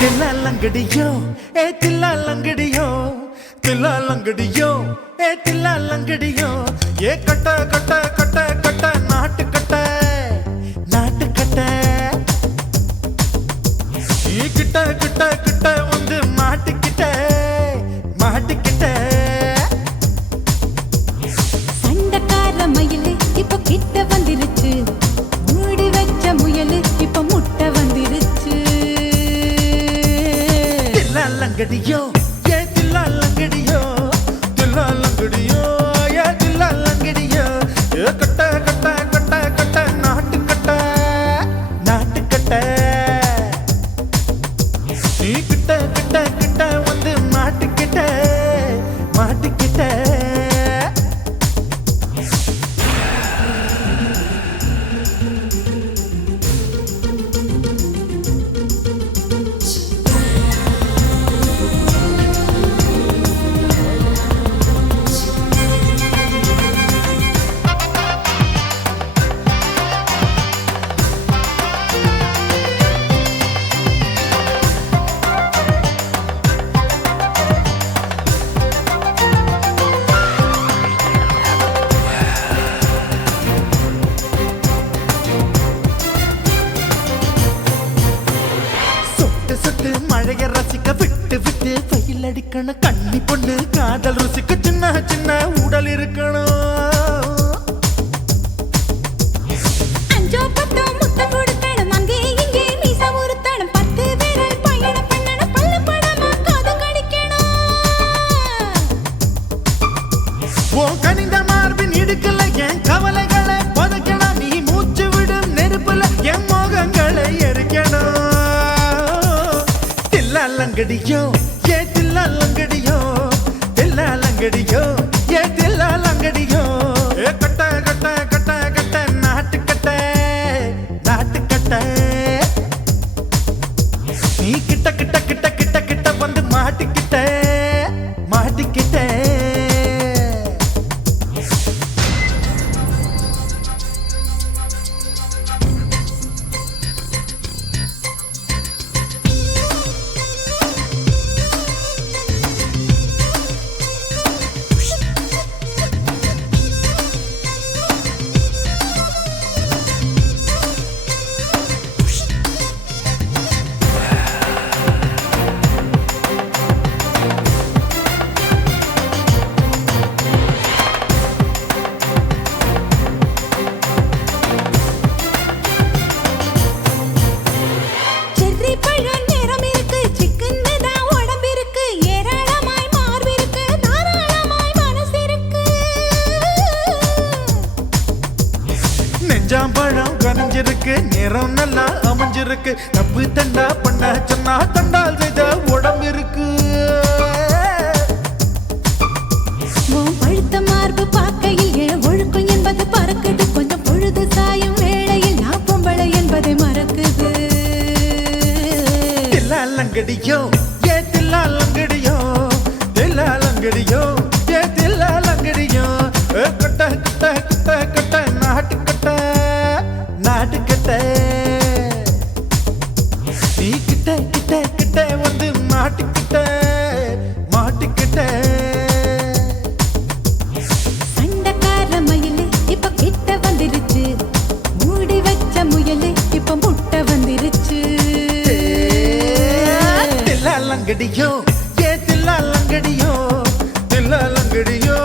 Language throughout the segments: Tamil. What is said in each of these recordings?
தில்லாலங்கடியோ ஏ தில்லாலங்கடியோ தில்லாலங்கடியோ ஏ தில்லாலங்கடியோ ஏ கட்ட கட்ட கட்ட கட்ட நாட்டு கட்ட நாட்டு கட்ட நீ கிட்ட கிட்ட கிட்ட வந்து மாட்டிக்கிட்ட மாட்டிக்கிட்ட சண்டக்கார மயிலு இப்ப கிட்ட வந்துருச்சு மூடி வச்ச முயலு இப்ப முட்டை வந்துருச்சு தில்லாலங்கடியோ ஏ தில்லாலங்கடியோ தில்லாலங்கடியோ ஏ தில்லாலங்கடியோ ஏ கட்ட கட்ட கட்ட கட்ட நாட்டு கட்ட நாட்டு கட்ட நீ கிட்ட கிட்ட கிட்ட வந்து மாட்டிக்கிட்ட மாட்டிக்கிட்ட சுட்டு மழைய ரசிக்க விட்டு விட்டு வெயில் அடிக்கணும் கண்ணி பொண்ணு காதல் ருசிக்க சின்ன சின்ன உடல் இருக்கணும் அஞ்சோ பத்தோ முட்டை கொடுக்கணும் அங்கே இங்கே மீச உருத்தணும் 10 விரல் பயணம் பண்ணணும் பல்ல படமா காது கடிக்கணும் ஓ கனிந்த மார்பின் இடுக்கல என் கவலைகளை புதைக்கணும் நீ மூச்சு விடும் நெருப்புல என் மோகங்களை எரிக்கணும் தில்லாலங்கடியோ ஏ தில்லாலங்கடியோ தில்லாலங்கடியோ ஏ தில்லாலங்கடியோ ஏ கட்ட கட்ட கட்ட கட்ட நாட்டு கட்ட நாட்டு கட்ட நீ கிட்ட கிட்ட கிட்ட கிட்ட கிட்ட வந்து மாட்டிக்கிட்ட மாட்டிக்கிட்ட செர்ரி பழம் நிறம் இருக்கு சிக்கன்னு தான் உடம்பு இருக்கு ஏராளமாய் மார்பு இருக்கு தாராளமாய் மனசு இருக்கு நெஞ்சாம்பழம் கனிஞ்சிருக்கு நிறம் நல்லா அமைஞ்சிருக்கு தப்பு தண்டா பண்ண சொன்னா தண்டால் செய்த உடம்பு இருக்கு உன் பழுத்த மார்பு பார்க்கையில் என் ஒழுக்கம் என்பது பறக்குது கொஞ்சம் பொழுது சாயும் வேளையில் நான் பொம்பளை என்பதை மறக்குது தில்லாலங்கடியோ ஏ தில்லாலங்கடியோ தில்லாலங்கடியோ ஏ தில்லாலங்கடியோ ஏ கட்ட கட்ட கட்ட கட்ட நாட்டு கட்ட நாட்டு கட்ட நீ கிட்ட கிட்ட கிட்ட வந்து மாட்டிக்கிட்ட மாட்டிக்கிட்ட சண்டக்கார மயிலு இப்ப கிட்ட வந்துருச்சு மூடி வச்ச முயலு இப்ப முட்டை வந்துருச்சு தில்லாலங்கடியோ ஏ தில்லாலங்கடியோ தில்லாலங்கடியோ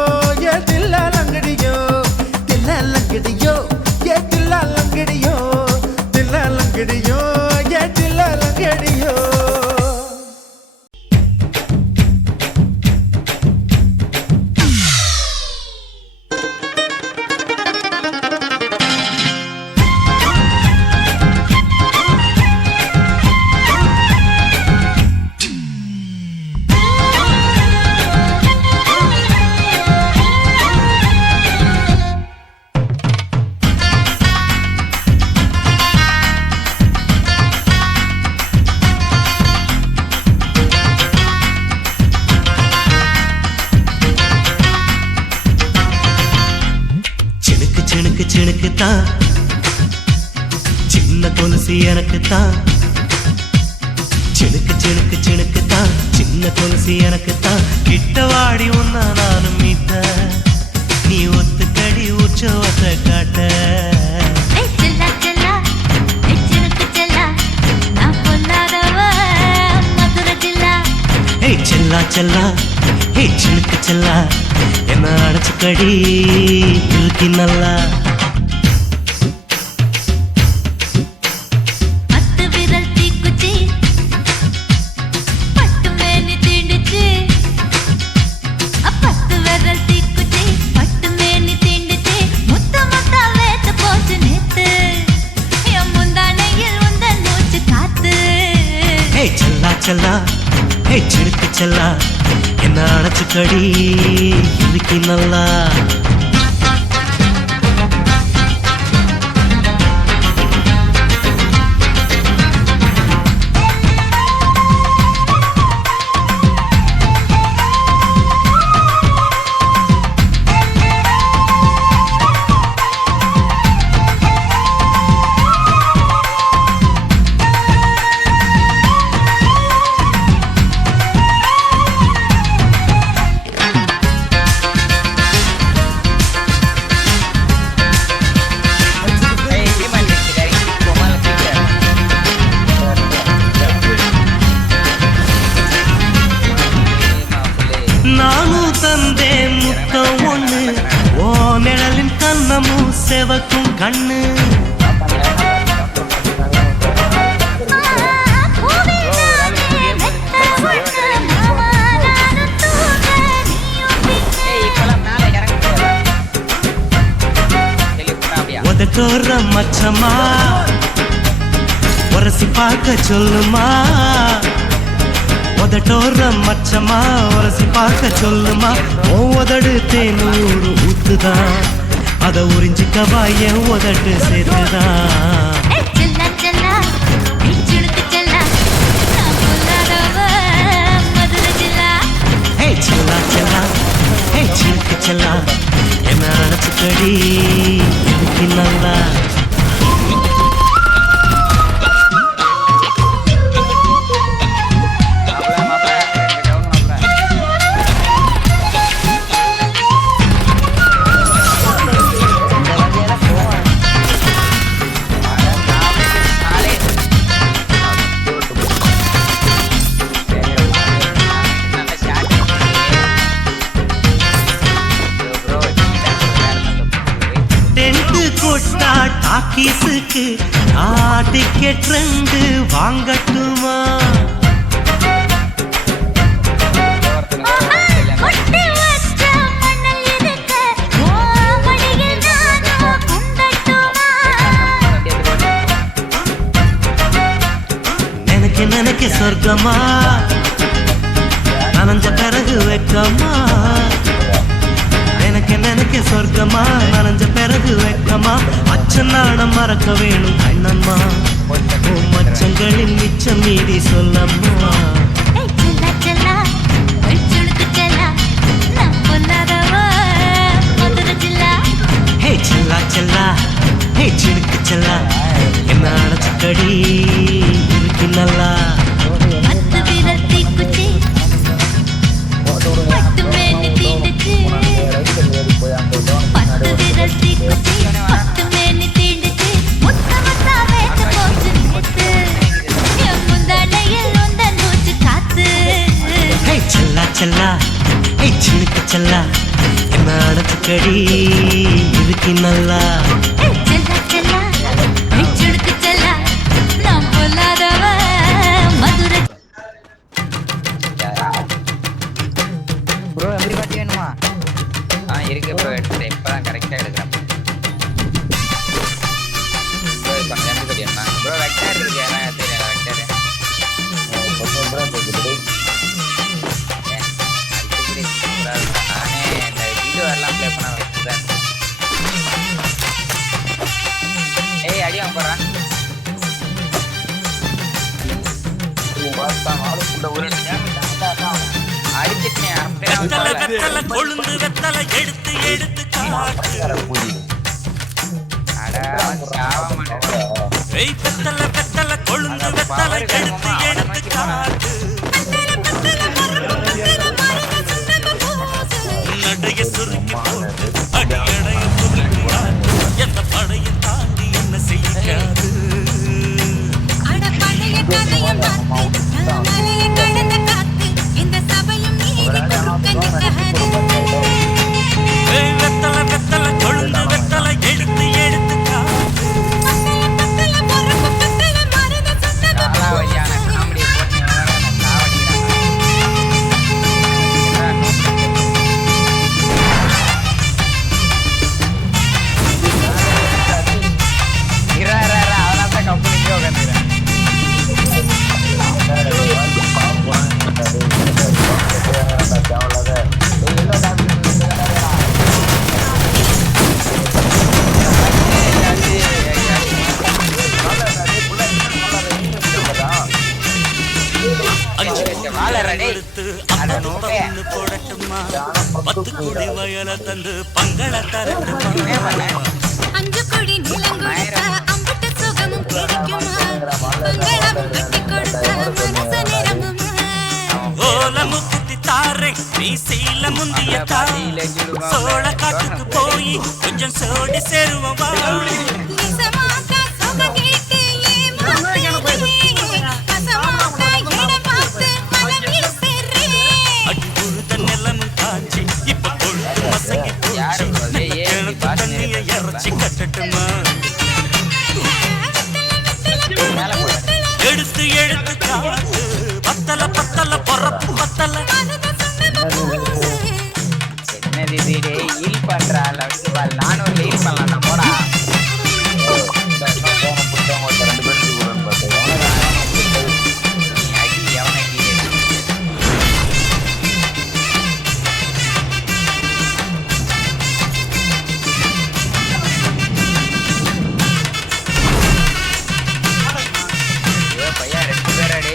ஏ தில்லாலங்கடியோ தில்லாலங்கடியோ ஏ தில்லாலங்கடியோ தில்லாலங்கடியோ ஏ தில்லாலங்கடியோ சிணுக்குத்தான் சின்ன கொலுசு எனக்குத்தான் சிணுக்கு சிணுக்கு சிணுக்கு தான் சின்ன கொலுசு எனக்கு தான் கிட்ட வாடி உன்னா நானும் மீட்ட நீ ஒத்துக்கடி உற்சவத்தை காட்ட செல்லா செல்லா சினுக்கு செல்லா நான் பொல்லாதவ மதுரை ஜில்லா ஏய் செல்லா செல்லா ஏய் சிணுக்கு செல்லா என்ன அடைச்சுக்கடி இழுக்கி நல்லா செல்லா ஹே சிறுக்கு செல்லா என்ன அடைச்சுக்கடி இழுக்கி நல்லா நானும் தந்தேன் முத்தம் ஒண்ணு ஓ நிழலின் கண்ணமும் செவக்கும் கண்ணு உதட்டோர மச்சமா உரசி பார்க்க சொல்லுமா உதட்டோர மச்சமா உரசி பார்க்க சொல்லுமா உதடு தேனூறு ஊத்துதான் அத உறிஞ்சிக்கவா என் உதட்டு சேர்த்துதான் செல்லா செல்லா ஹே சினுக்கு செல்லா என்ன அடைச்சுக்கடி இழுக்கி நல்லா டாக்கீஸுக்கு டிக்கெட் 2 வாங்கட்டுமா நினைக்க நினைக்க சொர்க்கமா நனைஞ்ச பிறகு வெக்கமா எனக்கு சொர்க்கமா நனைஞ்ச பிறகு வெக்கமா அச்சநாடம் மறக்க வேணும் கண்ணம்மா மச்சங்களின் மிச்சம் மீறி சொல்லம்மா ஹே செல்லா செல்லா ஹே சினுக்கு செல்லா என்ன அடைச்சுக்கடி இருக்கு நல்லா செல்லா ஹே சினுக்கு செல்லா என்ன அடைச்சுக்கடி இழுக்கி நல்லா ப்ரோ எப்படி பாட்டி வேணுமா இருக்கு ப்ரோ எடுத்துட்டேன் இப்பதான் கரெக்டா எடுக்கிறேன் ப்ரோ கொஞ்சம் எப்படி பாட்டி வேணுமா ப்ரோ வெக்டார் இருக்கு தெரியல வெக்டார் நானே இந்த வீடியோ எல்லாம் ப்ளே பண்ண வச்சுதான் ஏய் அடியா போறான் வெத்தலை கொழுந்து வெத்தலை எடுத்து எடுத்து வெத்தலை கொழுந்து வெத்தலை எடுத்து எடுத்து பார்த்து நான் மலையை கடந்த காத்து இந்த சபையும் நீதி குறுக்க நிற்காது வெத்தலை வெத்தலை கொழுந்து வெத்தலை எடுத்து எடுத்து பத்தல பொறுப்பு பத்தல மருத சொன்னது காலாவதியான காமெடி அதனால தான் கம்பெனிக்கே உட்காந்துக்கிறேன். போடட்டுமா 10 கோடி வயல தந்து பங்கள தரட்டுமா அஞ்சு கோடி நிலம் கொடுத்தா அம்புட்ட சுகமும் கிடைக்குமா மங்களமும் கட்டி கொடுத்தா மனச நிரம்புமா ஓல முக்குத்தி தாரே நீ சீல முந்திய சோழ காட்டுக்கு போய் கொஞ்சம் சோடி சேருவா நிசமாக்கா சுக கேட்டு ஏமாத்தே கசமாக்கா இடம் பார்த்து மனம் வீசுறே அடி புழுத நிலமும் காஞ்சி இப்ப பொழுது மசங்கி போச்சு கிணத்து தண்ணிய இறச்சி கட்டட்டுமா எடுத்து எடுத்து காத்து பத்தல பத்தல பொறப்பு பத்தல என்னது இது ஹீல் பண்ற அளவுக்கு நானும் ஹீல் பண்ணலாம் போடா. நீ அடி எவனை கீழே பையா 2 பேராடே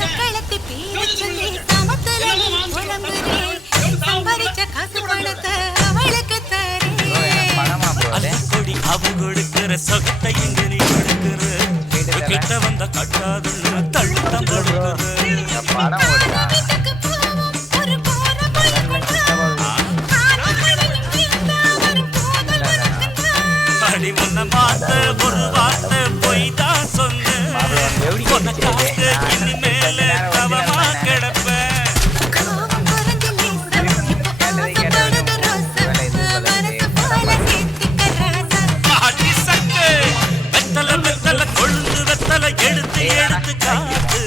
சக்களத்தி பேர் சொல்லி சமத்துல நீ புலம்புறே சம்பாதிச்ச காசு பணத்தை அவளுக்கு தரேன் பணமா போதே கொடி அவ கொடுக்கிற சொகத்தை இங்க நீ கொடுக்கிற கிட்ட வந்த கட்டாதுன்னு தள்ளித்தான் கொடுக்கிற படம் ஓடுதா வீட்டுக்கு போவோம் ஒரு போற பழகுண்டா காலக்கடலில் வீழ்ந்தா ஒரு போதல் மறக்குண்டா அடி முன்ன பார்த்த ஒரு வார்த்தை போய் தான் சொன்ன உனக்காக இனிமேல தவமா கிடப்பேன் கோவம் குறைஞ்சு லேசா இப்போ ஆசைப்படுது ரோசா மனசு போல சேர்த்துக்க ராசா அடி சக்கு வெத்தல வெத்தல கொழுந்து வெத்தல எடுத்து எடுத்து காத்து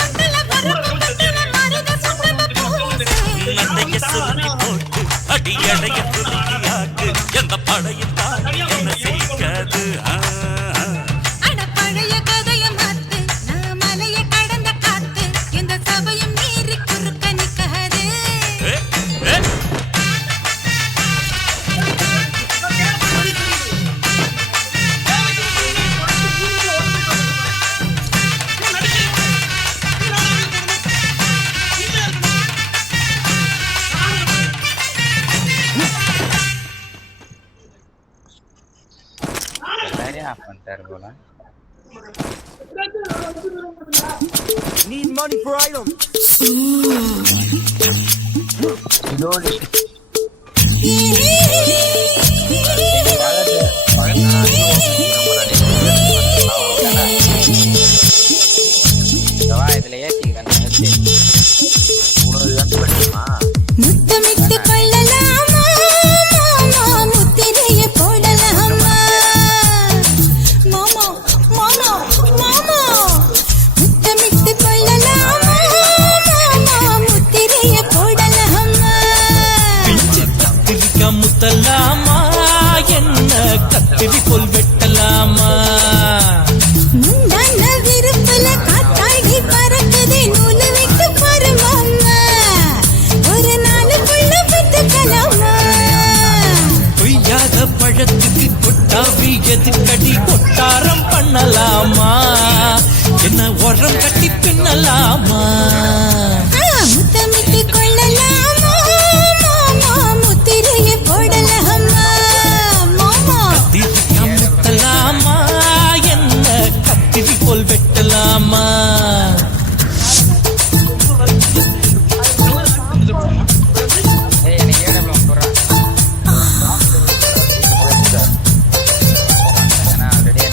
பத்தல பொறுப்பு பத்தல மருத சொன்னது பூசு நட்டைய சொல்லி போட்டு அடி அடைய துணியாக்கு எந்த படையும் தாண்டி என்ன செய்யாது அட பழைய கதைய மாத்து நான் மலையை கடந்த காத்து இந்த சபையும் மீறி குறுக்க நிக்காது ஏ, ஏ. சரியா ஆஃப் பண்ணிட்டாரு போல. Need money for item. இதுல ஏத்திக்கிறேன் முத்தமிட்டு கொள்ளலாமா மாமா முத்திரைய போடலாமா மாமா மாமா மாமா முத்தமிட்டு கொள்ளலாமா மாமா முத்திரைய போடலாமா கத்திரிக்கா முத்தலாமா என்ன கத்திரி போல் வெட்டலாமா முந்தான விருப்பல காத்தாடி பறக்குதே நூலு விட்டு பாரு மாமா ஒரு நாளுக்குள்ள பெத்துக்கலாமா கொய்யாத பழத்துக்கு கொட்டாவி எதுக்கடி கொட்டாரம் பண்ணலாமா என்ன உரம் கட்டி பின்னலாமா முத்தமிட்டு கொள்ளலாமா மாமா முத்திரைய போடலாமா மாமா கத்திரிக்கா முத்தலாமா என்ன கத்திரி போல் வெட்டலாமா ஏய் எனக்கு ஏடப்ளம் போடுறேன் நான் ஆல்ரெடி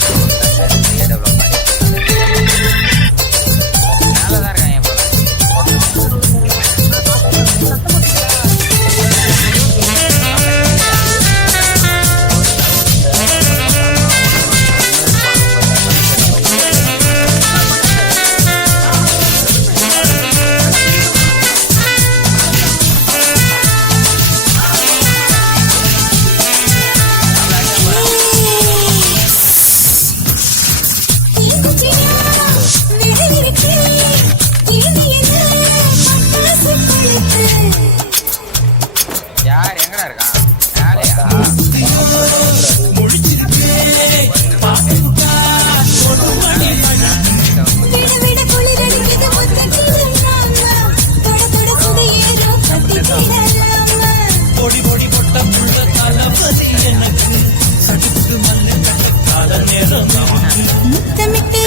முத்தமிட்டு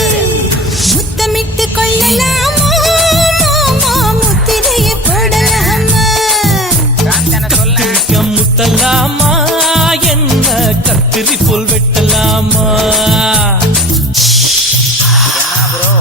முத்தமிட்டு கொள்ளலாமா மாமா முத்திரையை போடலாமா காந்தன சொல்ல கத்திரிக்க முத்தலாமா என்ன கத்திரி போல் வெட்டலாமா என்ன ப்ரோ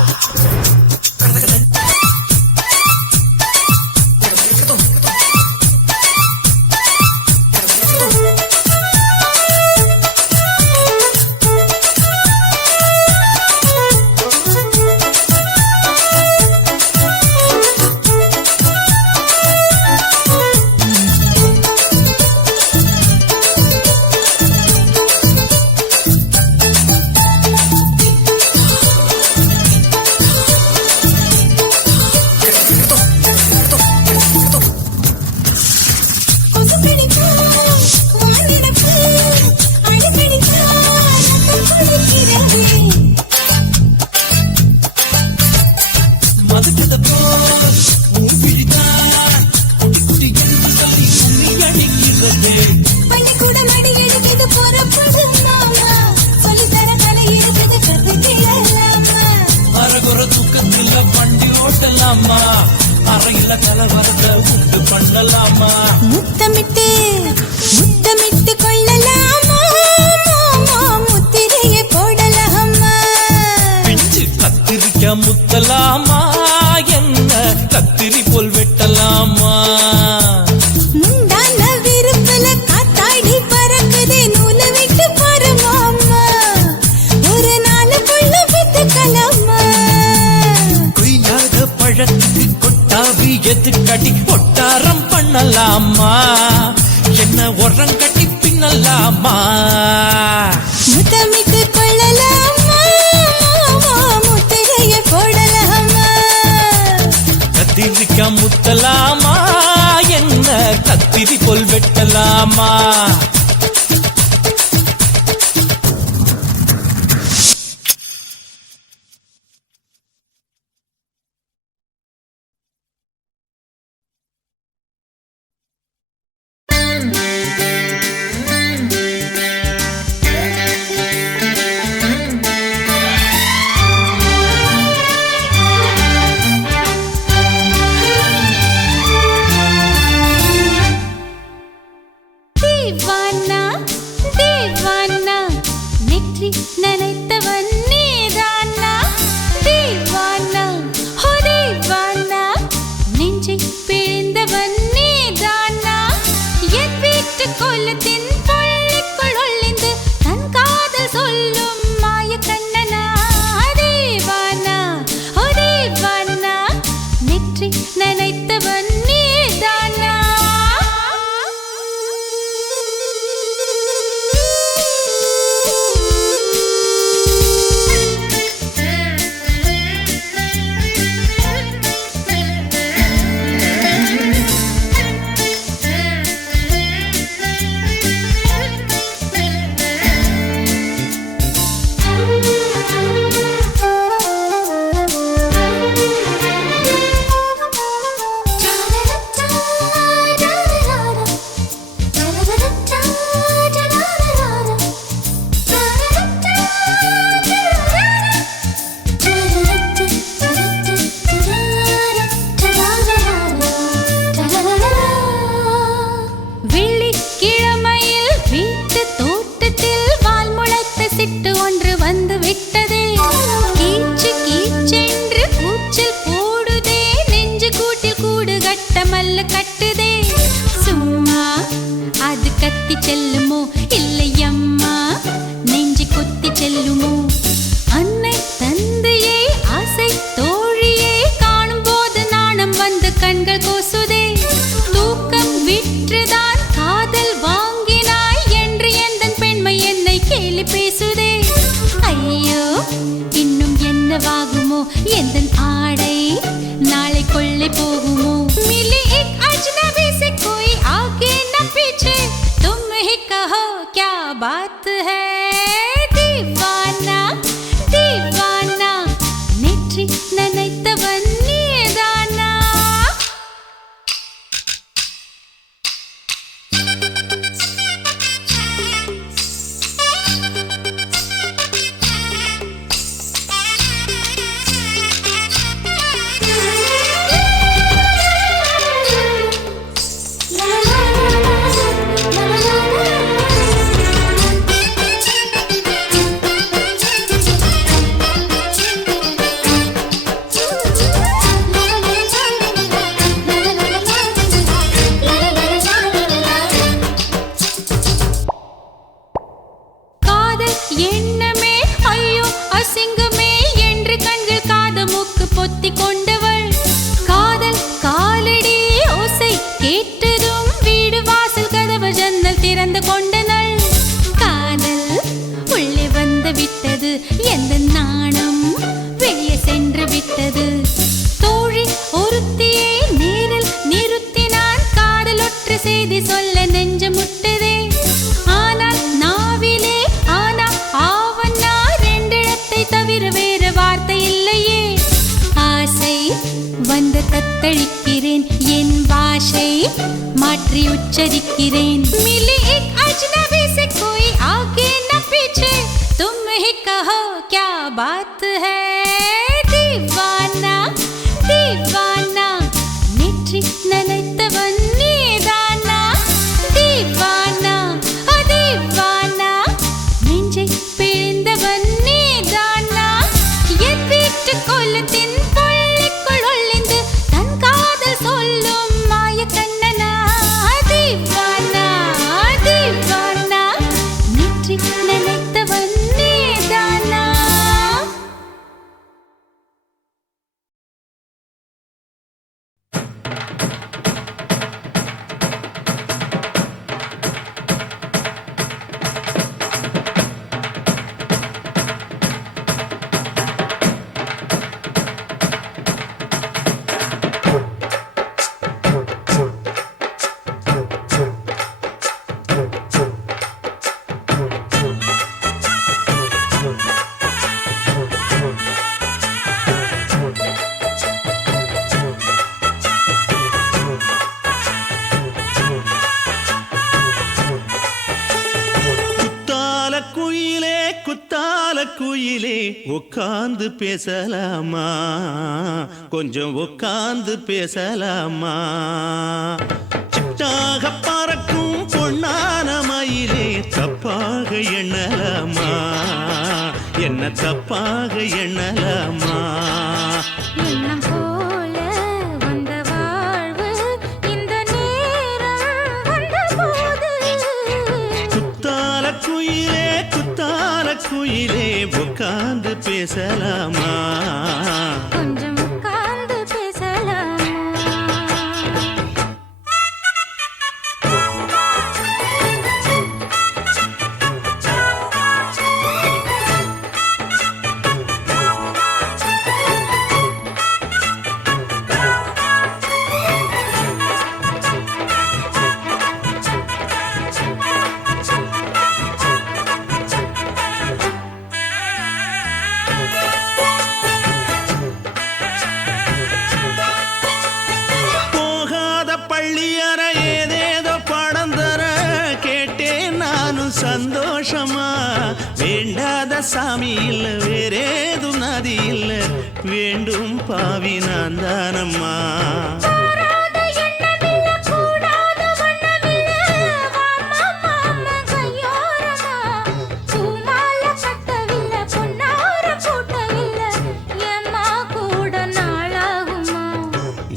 கொசு கடிச்சா வானிடப்பு அடிக்கடிச்சா ரத்தம் குளிக்கிறது மதுக்கத போல் ஊபிழிதான் குட்டி என்று சொல்லி உண்ணி அடிக்கிறது பள்ளிக்கூடம் அடி எடுக்குது புறப்படும் மாமா சொல்லித்தர கலை இருக்குது கதை கேளலாமா அரகுற தூக்கத்துல வண்டி ஓட்டலாமா அறையில கலவரத்தை உண்டு பண்ணலாமா முத்தமிட்டு முத்தமிட்டு கொள்ளலாமா மாமா முத்திரையை போடலாமா பிஞ்சு கத்திரிக்க முத்தலாமா என்ன கத்திரி போல் வெட்டலாமா முந்தான விருப்பல காத்தாடி பறக்குதே நூலை விட்டு பாரு மாமா ஒரு நாளுக்குள்ள வித்துக்கலாமா கொய்யாத பழத்துக்கு கொட்டாவி எதுக்கடி ஒட்டாரம் பண்ணலாமா என்ன உரங்கட்டி பின்னலாமா முத்தமிட்டு கொள்ளலாமா மாமா முத்திரையை போடலாமா கத்திரிக்க முத்தலாமா என்ன கத்திரி போல் வெட்டலாமா தேவானா தேவானா நெற்றி நனைத்தவன் நீதானா தேவானா ஹோ தேவானா நெஞ்சை பிழிந்தவன் நீதானா என் வீட்டு கோலத்தின் பள்ளிக்குள் ஒளிந்து தன் காதல் சொல்லும் மாய கண்ணனா தேவானா ஹோ தேவானா நெற்றி நனைத்தவன் நீதானா வெள்ளிக்கிழமையில் வீட்டு தோட்டத்தில் வால் முளைத்த சிட்டு ஒன்று வந்து விட்டதே கீச்சு கீச்சென்று கூச்சல் போடுதே நெஞ்சு கூட்டில் கூடு கட்ட மல்ல கட்டுதே சும்மா அது கத்தி செல்லுமோ இல்லையம்மா நெஞ்சு கொத்தி செல்லுமோ அன்னை தந்தையே ஆசை தோழியே காணும் போது நாணம் வந்து கண்கள் கோசுதே தூக்கம் விற்றுதான் காதல் வாங்கினாய் என்று எந்தன் பெண்மை என்னை கேலி பேசுதே ஐயோ இன்னும் என்னவாகுமோ எந்தன் ஆடை நாளை கொள்ளை போகுமோ मिली एक अजनबी से कोई आगे न पीछे तुम ही कहो क्या बात है दीवाना दीवाना नेற்றி நனைத்தவன் நீதானா வந்து விட்டது எந்த நாணம் வெளியே சென்று விட்டது தோழி ஒருத்தியை நேரில் நிறுத்தினான் காதலொற்று செய்தி சொல்ல நெஞ்சு முட்டதே ஆனால் நாவிலே ஆனா ஆவன்னா ரெண்டிடத்தை தவிர வேறு வார்த்தை இல்லையே ஆசை வந்து தத்தளிக்கிறேன் என் பாஷை மாற்றி உச்சரிக்கிறேன் मिली एक अजनबी से कोई आगे न पीछे तुम ही कहो क्या बात है दीवाना दीवाना नेற்றி நினைத்தவன் நீதானா दीवाना दीवाना நெஞ்சை பிழிந்தவன் நீதானா என் வீட்டு கொல்லத்தின் பள்ளிக்குள் ஒளிந்து தன் காதல் சொல்லும் மாய கண்ணனா दीवाना दीवाना நேற்றி நினைத்தவன் நீதானா குத்தால குயிலே உட்கார்ந்து பேசலாமா கொஞ்சம் உட்கார்ந்து பேசலாமா சிட்டாக பறக்கும் பொன்னான மயிலே தப்பாக எண்ணலாமா என்ன தப்பாக எண்ணலாமா எண்ணம் போல வந்த வாழ்வு இந்த நேரம் வந்தபோது குத்தால குயிலே உட்கார்ந்து பேசலாமா கொஞ்சம் உட்கார்ந்து பேசலாமா சந்தோஷமா வேண்டாத சாமி இல்ல வேறேது நதி இல்ல வேண்டும் பாவி நான் தானம்மா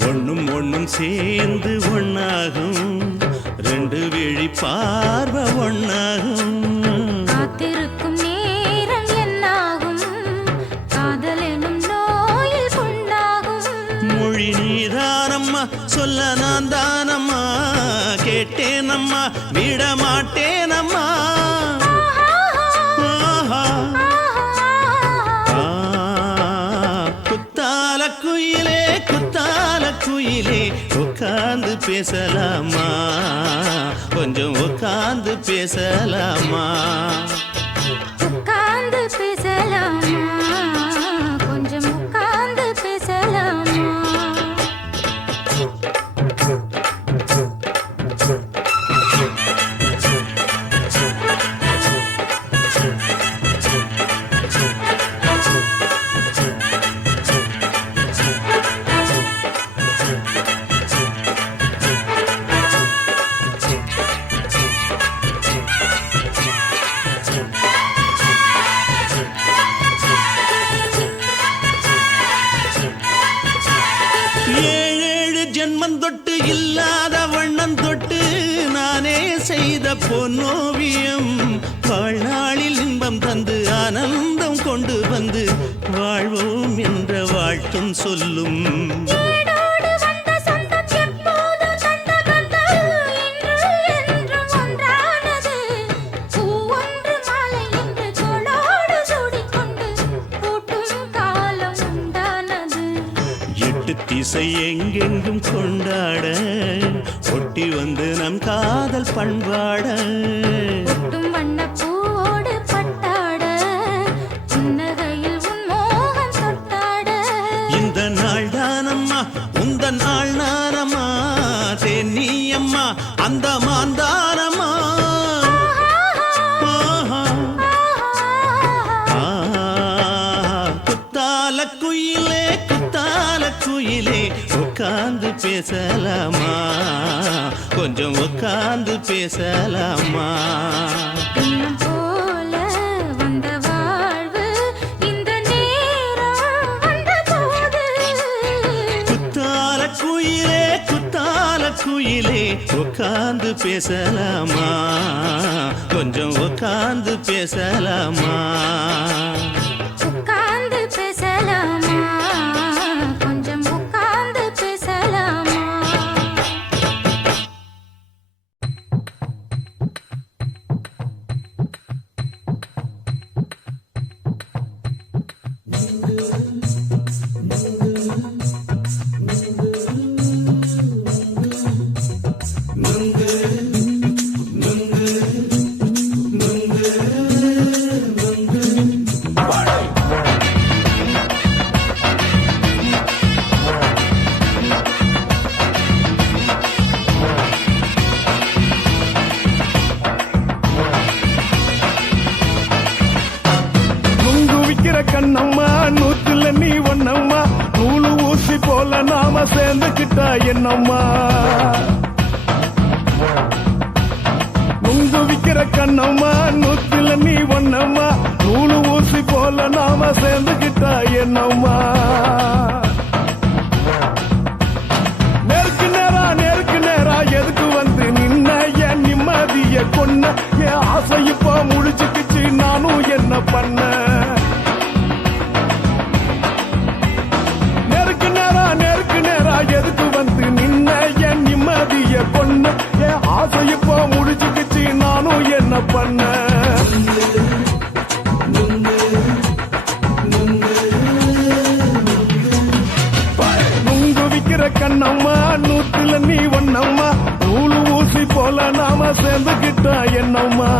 ஒண்ணும் ஒண்ணும் சேர்ந்து ஒண்ணாகும் ரெண்டு விழி பார்வை ஒண்ணாகும் காத்திருக்கும் நேரம் என்னாகும் காதல் எனும் நோயில் புண்ணாகும் மொழி நீதானம்மா சொல்ல நான் தானம்மா கேட்டேனம்மா விட மாட்டேனம்மா குத்தால குயிலே உட்கார்ந்து பேசலாமா கொஞ்சம் உட்கார்ந்து பேசலாமா உட்கார்ந்து பேசலாமா கொஞ்சம் உட்கார்ந்து பேசலாமா தொட்டு இல்லாத வண்ணம் தொட்டு நானே செய்த பொன்னோவியம் வாழ்நாளில் இன்பம் தந்து ஆனந்தம் கொண்டு வந்து வாழ்வோம் என்ற வாழ்த்தும் சொல்லும் இசை எங்கெங்கும் கொண்டாட ஒட்டி வந்து நம் காதல் பண்பாட ஒட்டும் வண்ணப்பூவோடு பட்டாட சின்னகையில் உன் மோகன் தொட்டாட இந்த நாள் தானம்மா உந்த நாள் நானம்மா தேனி அம்மா அந்த மாந்தானம்மா குத்தால குயிலே குத்தால குயிலே உட்கார்ந்து பேசலாமா கொஞ்சம் உட்கார்ந்து பேசலாமா இன்னும் போல வந்த வாழ்வு இந்த நேரம் வந்த போது குத்தால குயிலே உட்கார்ந்து பேசலாமா கொஞ்சம் உட்கார்ந்து பேசலாமா உட்கார்ந்து பேசலாமா கொஞ்சம் உட்கார்ந்து பேசலாமா கண்ணம்மா நூத்துல நீ ஒன்னம்மா நூலு ஊசி போல நாம சேர்ந்துக்கிட்டா என்னம்மா நுங்கு விக்கிற கண்ணம்மா நூத்துல நீ ஒன்னம்மா நூலு ஊசி போல நாம சேர்ந்துக்கிட்டா என்னம்மா நேருக்கு நேரா எதுக்கு வந்து நின்ன என் நிம்மதிய கொன்ன என் ஆசை இப்ப முடிச்சுக்கிச்சு நானும் என்ன பண்ண நேருக்கு நேரா எதுக்கு வந்து நின்ன என் நிம்மதிய கொன்ன என் ஆசை இப்போ முடிச்சுக்கிச்சு நானும் என்ன பண்ண நுங்கு விக்கிற கண்ணம்மா நூத்துல நீ ஒன்னம்மா நூலு ஊசி போல நாம சேர்ந்துக்கிட்டா என்னம்மா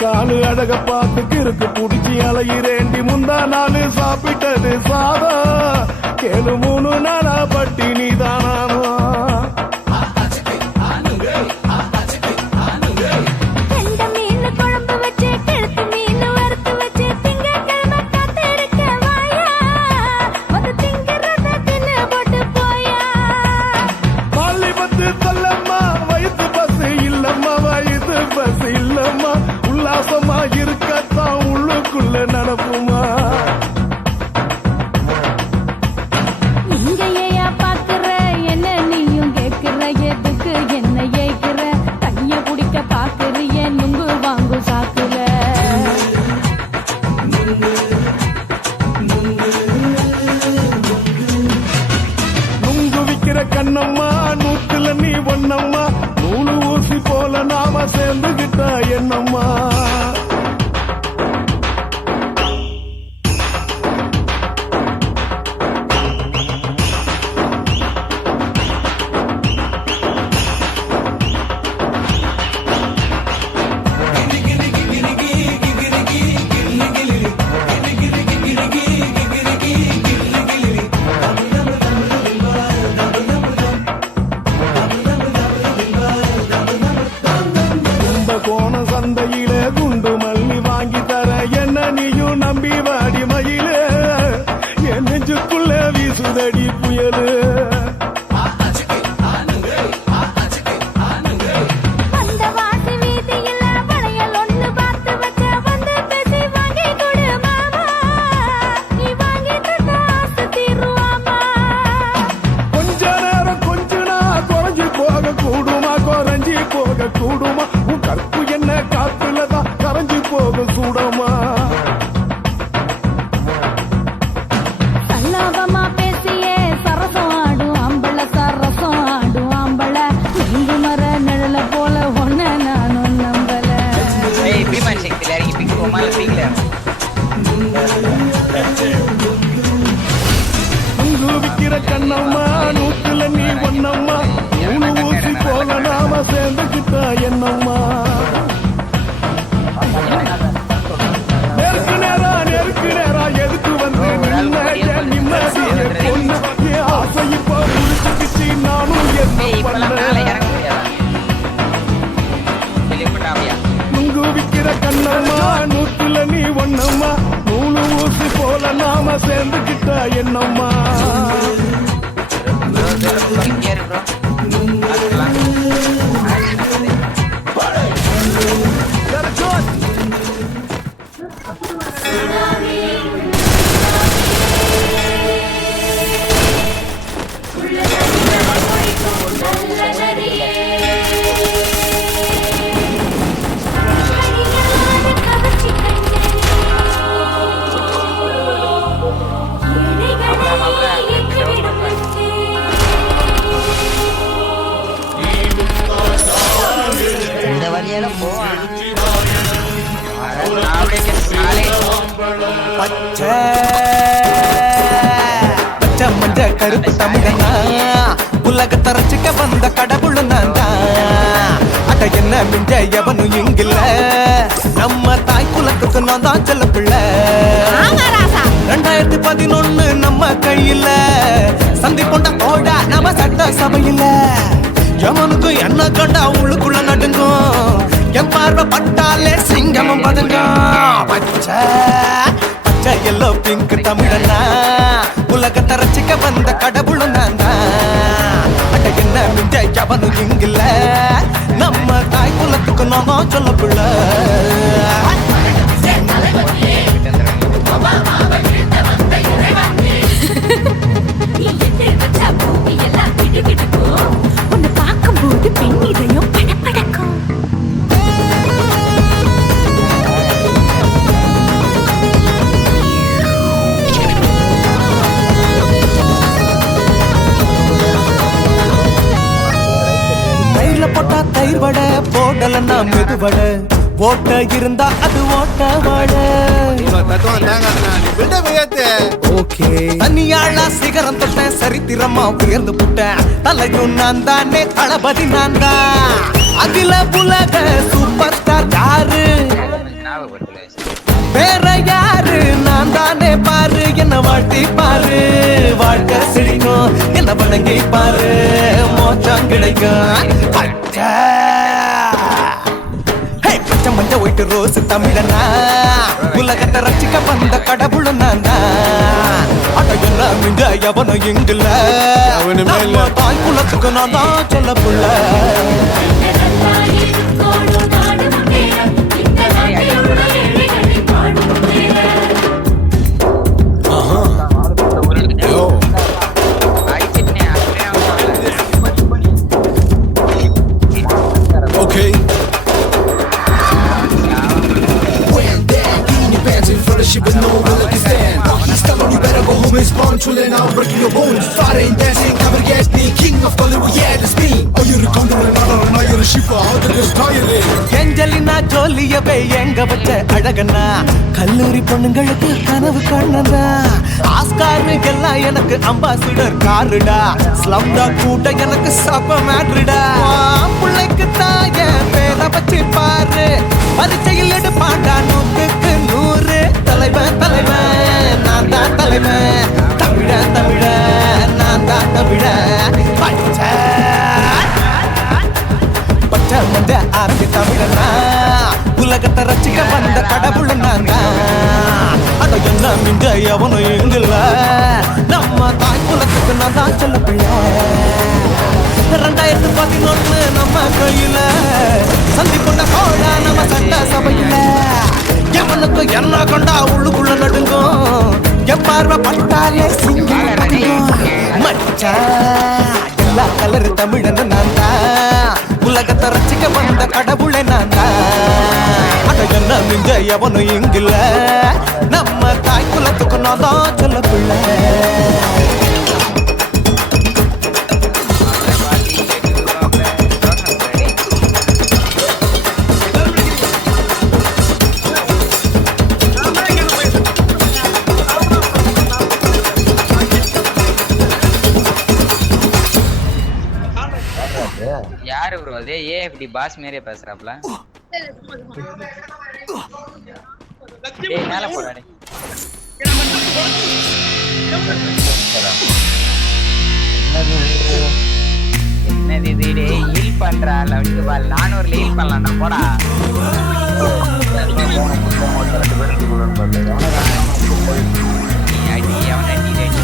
காலு அழக பார்த்து கிறுக்கு புடிச்சி அலையிறேண்டி முந்தா நாலு சாப்பிட்டது சாதம் கேளு 3 நாளா பட்டினி தானானோ இருக்கத்தான் உள்ளுக்குள்ள நடப்புமா இங்கேயா பாக்குற என்ன நீயும் கேக்குற எதுக்கு என்ன ஏக்குற கைய பிடிக்க பாக்குறிய நுங்கு வாங்கு சாக்குற நுங்கு விக்கிற கண்ணம்மா நூத்துல நீ ஒன்னம்மா நூலு ஊசி போல நாம சேர்ந்துகிட்டா என்னம்மா சந்தையிலே சூடமா உன் கற்பு என்ன காத்துலதான் கரைஞ்சு போகும் சூடமா சல்லாபமா பேசியே சரசம் ஆடும் ஆம்பள சரசம் ஆடும் ஆம்பள நீங்க மர நிழல போல ஒன்ன நானும் நம்பல விமான் சக்தியில இறங்கி பிக்கு போமா இல்ல பீக்ல உங்கு விக்கிற கண்ணம்மா நூத்துல நீ ஒன்னம்மா மூணு ஊசி போல நாம சேர்ந்துக்கிட்டா என்னம்மா நெருக்கு நேரா எதுக்கு வந்து நின்ன என் நிம்மதிய பொண்ணு என் ஆசை இப்ப முடிச்சுக்கிச்சு நானும் என்ன இப்பெல்லாம் மேல பண்ண இறங்க முடியாதா வெளிப்பட்டாவியா உங்கு விக்கிற கண்ணம்மா நூத்துல நீ ஒன்னம்மா மூணு ஊசி போல நாம சேர்ந்துக்கிட்டா என்னம்மா இங்கே இருக்கு இந்த வழியால போவான் பச்சை பச்சை மஞ்ச கருப்பு தமிழனா உலக தரச்சிக்க வந்த கடவுள் நான் தான் அட என்ன மிஞ்ச எவனும் இங்கில்ல நம்ம தாய் குலத்துக்கு நான் தான் செல்ல பிள்ளை 2011 நம்ம கையில சந்தி கொண்ட தோட நம்ம சட்ட சபையில எவனுக்கு என்ன கண்டா உள்ளுக்குள்ள நடுங்கும் என் பார்வை பட்டாலே சிங்கமும் பதுங்கும் பச்சை பச்சை எல்லோ பிங்க் தமிழனா உலக தரச்சிக்க வந்த கடவுளும் நான் தான் அட என்ன மிஞ்ச எவனும் இங்கில்ல நம்ம தாய் குலத்துக்கு நான் சொல்ல பிள்ளை உன்னை பார்க்கும்போது பெண் இதயம் படபடக்கும் கையில போட்டா தயிர் வடை போடலன்னா மெதுவடை ஓட்ட இருந்தா அது ஓட்ட வடை ஓகே தனியாளா சிகரம் தொட்டேன் சரித்திரமா உயர்ந்து புட்டேன் தலையும் நான் தானே தளபதி நான் தான் அகில உலக சூப்பர் ஸ்டார் யாரு வேற யாரு நான் தானே பாரு என்ன வாழ்த்தி பாரு வாழ்க்கை சிரிக்கும் என்ன வணங்கி பாரு மோச்சம் கிடைக்கும் பச்சை பச்சை மஞ்ச ஒயிட்டு ரோஸ் தமிழனா உலகத்தை ரசிக்க வந்த கடவுள் நான் தான் அட என்ன மிஞ்ச எவனும் இங்கில்ல நம்ம தாய் குலத்துக்கு நான் தான் சொல்ல புள்ள Okay. Shit with no will like a stand. He's telling you better go home and spawn. Chillin' out, breaking your bones. Fighting, dancing, cover gas, me. King of Bollywood, yeah, that's me. Oh, you're a condor and now you're a shipper. How did this tiring? Angelina ஜோலியவே எங்க வச்ச அழகனா கல்லூரி பொண்ணுங்களுக்கு கனவு கண்ணனா ஆஸ்கார் எல்லாம் எனக்கு அம்பாசிடர் காருடா ஸ்லம்டா கூட்ட எனக்கு சப்ப மேட்ருடா பிள்ளைக்கு தாய பேரை வச்சு பாரு பரிச்சையில் எடுப்பாண்டா 100க்கு 100 தலைவன் தலைவன் நான் தான் தலைவன் தமிழ தமிழ நான் தான் தமிழ பச்சை பச்சை மந்த ஆரம்பி தமிழனா உலகத்தை ரசிக்க வந்த கடவுள் நான் அத என்ன மிஞ்ச எவனும் எங்கில்ல நம்ம தாய் குலத்துக்கு நான் தான் சொல்ல பிள்ளை 2011 நம்ம கையில சந்தி கொண்ட கோழ நம்ம சட்ட சபையில எவனுக்கு என்ன கொண்டா உள்ளுக்குள்ள நடுங்கும் என் பார்வை பட்டாலே சிங்கம் மச்சா எல்லா கலர் தமிழன் நான் தான் உலகத்தை ரசிக்க வந்த கடவுளை நான் தான் அட என்ன மிஞ்ச எவனும் இங்கில்ல நம்ம தாய் குலத்துக்கு நான் தான் சொல்ல பிள்ளை யாரு ப்ரோ அது ஏஎஃப்டி பாஸ் மாதிரியே பேசுறாப்ல ஏய் மேல போடா டேய் என்னது இது டேய் ஹீல் பண்றா லவ்க்கு பால் நானும் ஒரு ஹீல் பண்ணலாம்டா போடா நீ அடி அவன் அடி டேய்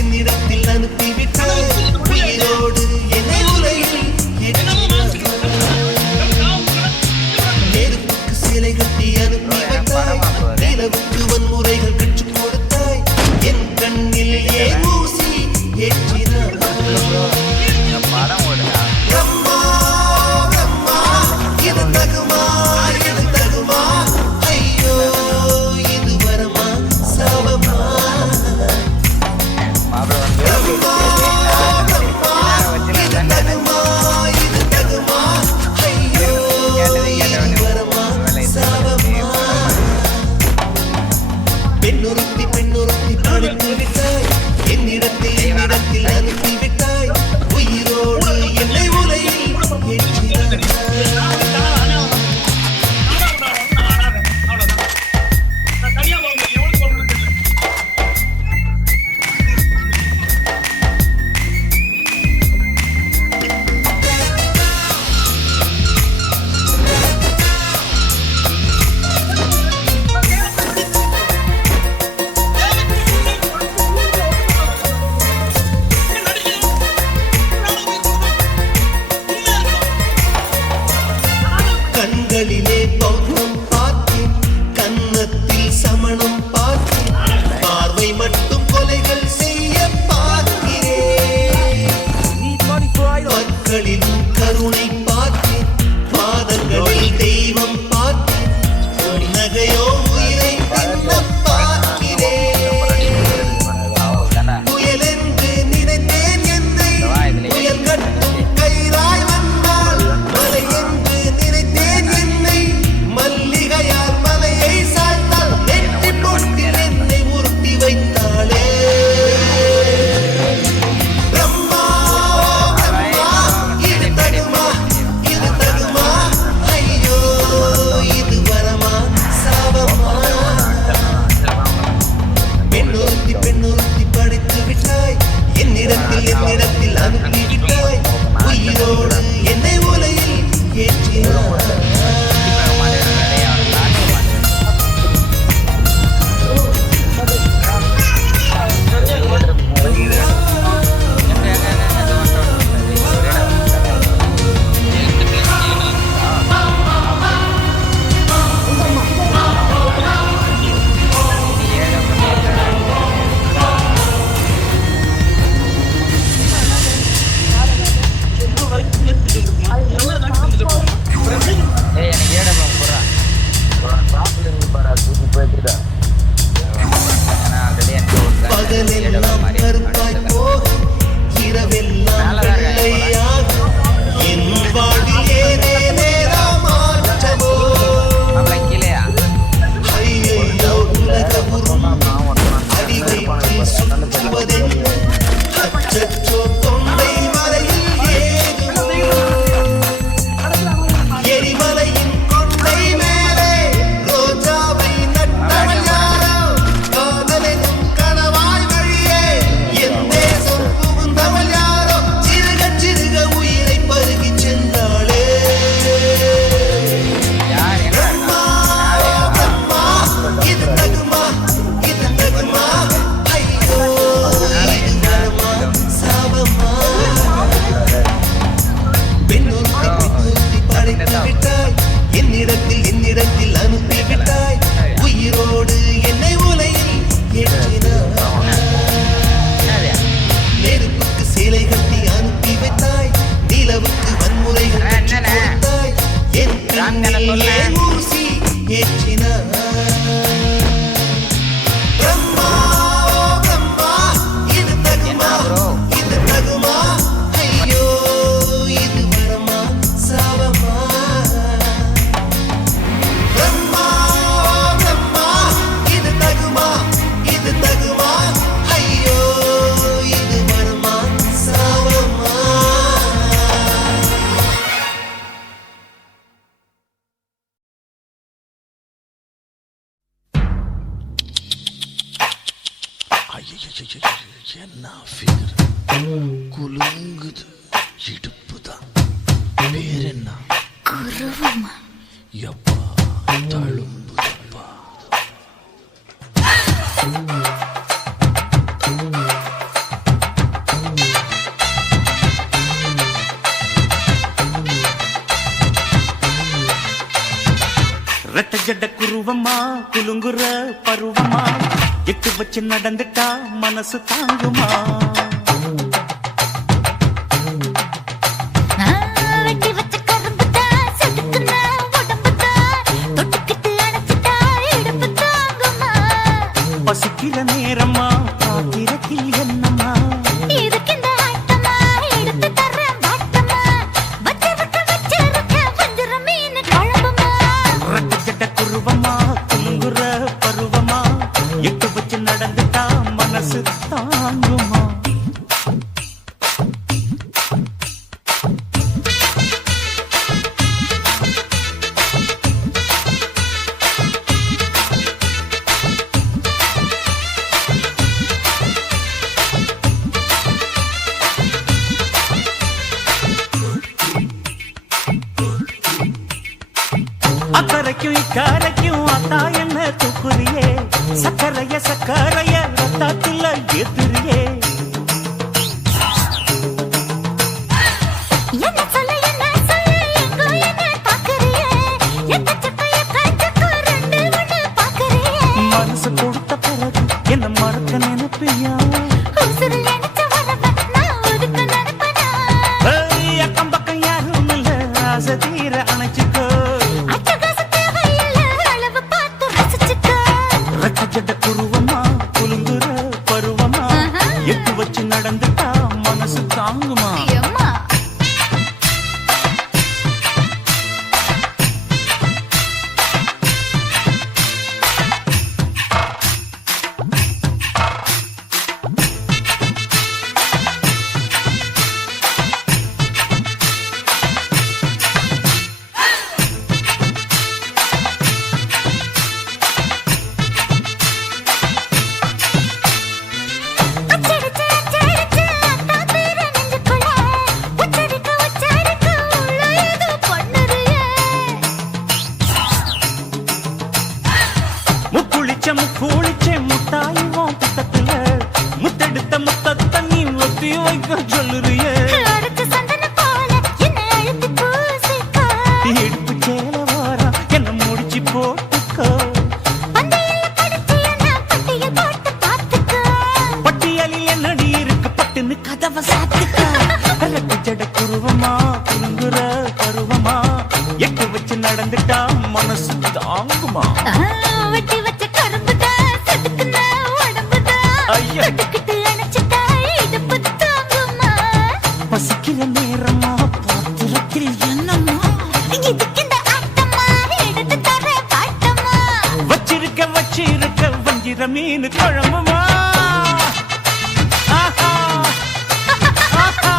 என்னிடத்தில் அனுப்பிவிட்டாய் உயிரோடு என்னை உலகில் நெருப்புக்கு சிலை கட்டி அனுப்பி வைத்தாய் நிலவுக்கு வன்முறைகள் கற்றுக் கொடுத்தாய் என் கண்ணில் ஏன் ஊசி ஊசி ஏற்றின பிரம்மா பிரம்மா இது தகுமா இது தகுமா ஐயோ இது வரமா சாவமா பிரம்மா பிரம்மா இது தகுமா இது தகுமா ஐயோ இது வரமா சாவமா என்ன ஃபிகர் குலுங்குது இடுப்புதான் பேர் என்ன எப்பா தழும்புதப்பா ரெட்ட ஜட குருவமா குலுங்குற பருவமா எட்டு வச்சு நடந்துட்டா மனசு தாங்குமா வெட்டி வச்ச கரும்புதா செதுக்குன உடம்புதா தொட்டுக்கிட்டு அணைச்சிட்டா இடுப்பு தாங்குமா பசிக்கிற நேரமா காத்திரத்தில் என்னம்மா இதுக்கு இந்த ஆட்டமா எடுத்து தர்றேன் பாட்டமா வச்சிருக்க வஞ்சிர மீன் குழம்புமா ரெட்ட ஜட குருவமா குலுங்குற பருவமா எட்டு வச்சு நடந்துட்டா மனசு தாங்குமா அக்கறைக்கும் இக்கரைக்கும் அத்தா என்ன தூக்குறியே சக்கரைய ரத்தாத்துல ஏத்துறியே என்ன சொல்ல எங்கோ என்ன பாக்குறியே எக்கச்சக்க ரெண்டு ஒண்ணு பாக்குறியே மனசு கொடுத்த பிறகு என்ன மறக்க நினைப்பியா உசுறு நினைச்ச வரவ நான் ஒதுக்க நினைப்பனா அக்கம் பக்கம் யாரும் இல்ல ஆசை தீர அணைச்சுக்கோ அட்டகாச தேவையில்ல அளவு பார்த்து ரசிச்சுக்கோ ரெட்ட ஜட குருவமா குலுங்குற பருவமா எட்டு வச்சு நடந்துட்டா மனசு தாங்குமா அம்மா அச்சடிச்சு அத்தா பேர நெஞ்சுக்குள்ள உச்சரிக்க உள்ள ஏதோ பண்ணுறியே முக்குளிச்ச முட்டாய் உன் புத்தத்துல முத்தெடுத்த முத்தத்தை நீ ஒத்தி வைக்க சொல்லுறியே அரைச்ச சந்தன போல என்னை அழுத்தி பூசிக்கோ இடுப்பு சேல வாரம் என்ன முடிச்சு போட்டுக்கோ பந்தையில படிச்சு என்ன பட்டியல் போட்டு பார்த்துக்கோ பட்டியலில் என்னடி இருக்கு பட்டுன்னு கதவை சாத்துக்கோ ரெட்ட ஜட குருவமா குலுங்குற பருவமா எட்டு வச்சு நடந்துட்டா மனசு தாங்குமா வெட்டி வச்ச கரும்புதா செதுக்குன உடம்புதா ஐயா. தொட்டுக்கிட்டு அணைச்சிட்டா இடுப்பு தாங்குமா பசிக்கிற நேரமா பாத்திரத்தில் என்னம்மா இதுக்கு இந்த ஆட்டமா எடுத்து தர பாட்டமா வச்சிருக்க வஞ்சிர மீன் குழம்புமா ஆஹா. ஆஹா.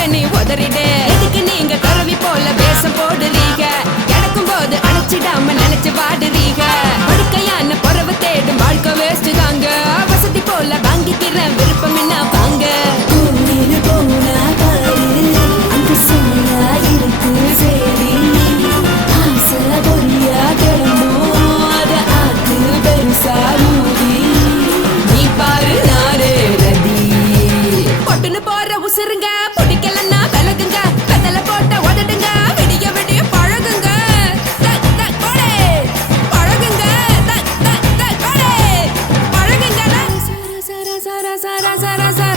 விட்டு நீ உதறிடு எதுக்கு நீங்க கருவி போல வேஷம் போடுறீங்க கிடக்கும் போது அணைச்சிடாம நினைச்சு வாடுறீங்க படுக்கையான பொறவை தேடும் வாழ்க்கை வேஸ்ட் தாங்க வசதி போல வாங்கிக்கிற விருப்பம் என்ன வாங்க நீ பாரு நாரே ரதி பொட்டுன்னு போற உசுருங்க பிடிக்கலன்னா விலகுங்க கதல போட்ட உதடுங்க விடிய விடிய பழகுங்க பழகுங்க பழகுங்க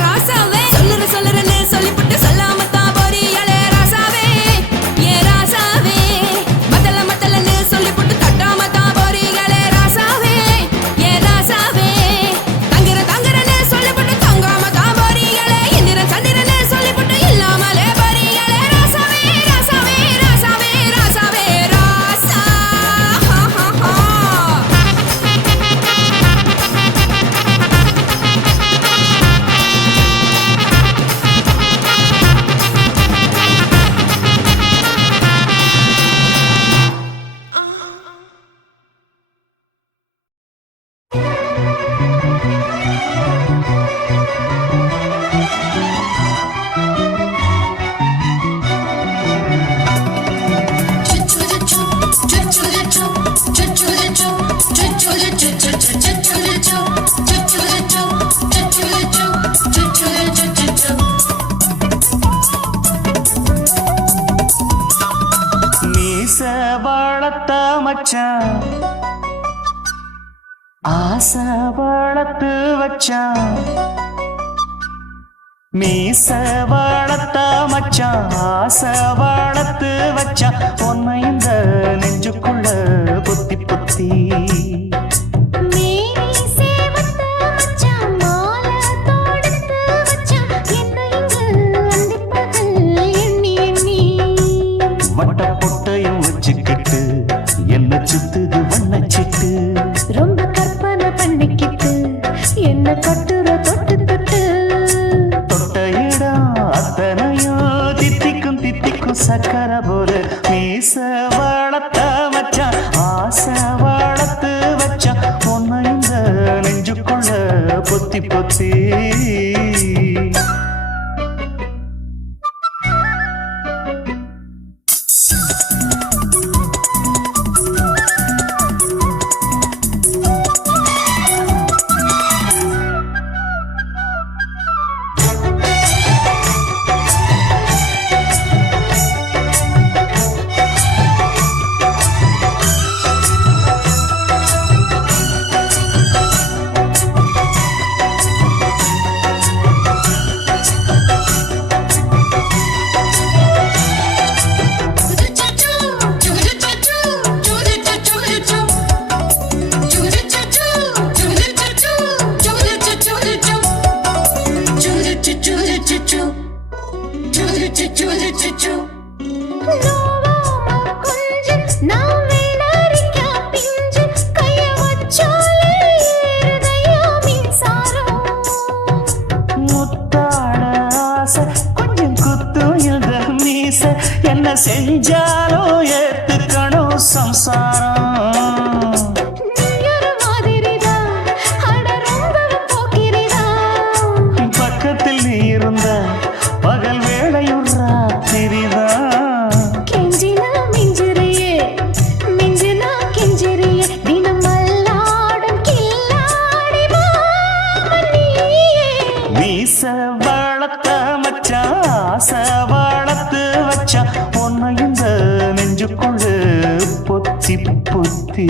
ராசாவே சொல்லுறேன்னு சொல்லிவிட்டு சொல்லாம தான் போறியாளே ராசாவே ஏ ராசாவே மத்தலன்னு சொல்லிவிட்டு தட்டாம தான் போறீங்களே ராசாவே ஏ ராசாவே தங்குறேன்னு சொல்லிவிட்டு தங்காம தான் போறீங்களே இந்திரன் சந்திரன்னு சொல்லிவிட்டு இல்லாமலே போறீங்களே ராசாவே ராசாவே ராசாவே ராசாவே ராசா மீச வளர்த்த மச்சான் ஆசை வளர்த்து வச்சான் மீச வளர்த்த மச்சான் ஆசை வளர்த்து வச்சான் உன்னை இந்த நெஞ்சுக்குள்ள பொத்தி பொத்தி வட்ட பொட்டையும் வச்சுக்கிட்டு என்ன சுத்துது வண்ணச்சிட்டு ரொம்ப கற்பனை பண்ணிக்கிட்டு என்ன கட்டுற தொட்டு தொட்டு தொட்ட இடம் அத்தனையும் தித்திக்கும் சக்கர போல மீச வளர்த்த மச்சான் ஆசை வளர்த்து வச்சான் உன்னை இந்த நெஞ்சுக்குள்ள பொத்தி பொத்தி கொஞ்சம் குத்தும் இந்த மீச என்ன செஞ்சாலும் ஏத்துக்கணும் சம்சாரம் பக்கத்தில் நீ இருந்த பகல் வேளையும் ராத்திரிதான் கெஞ்சினா மிஞ்சிறியே மிஞ்சினா கெஞ்சிறியே தினம் மல்லாடும் கில்லாடி மாமணியே மீச வளர்த்த மச்சான் ஆசை வளர்த்து வச்சான் உன்னை இந்த நெஞ்சுக்குள்ள பொத்தி பொத்தி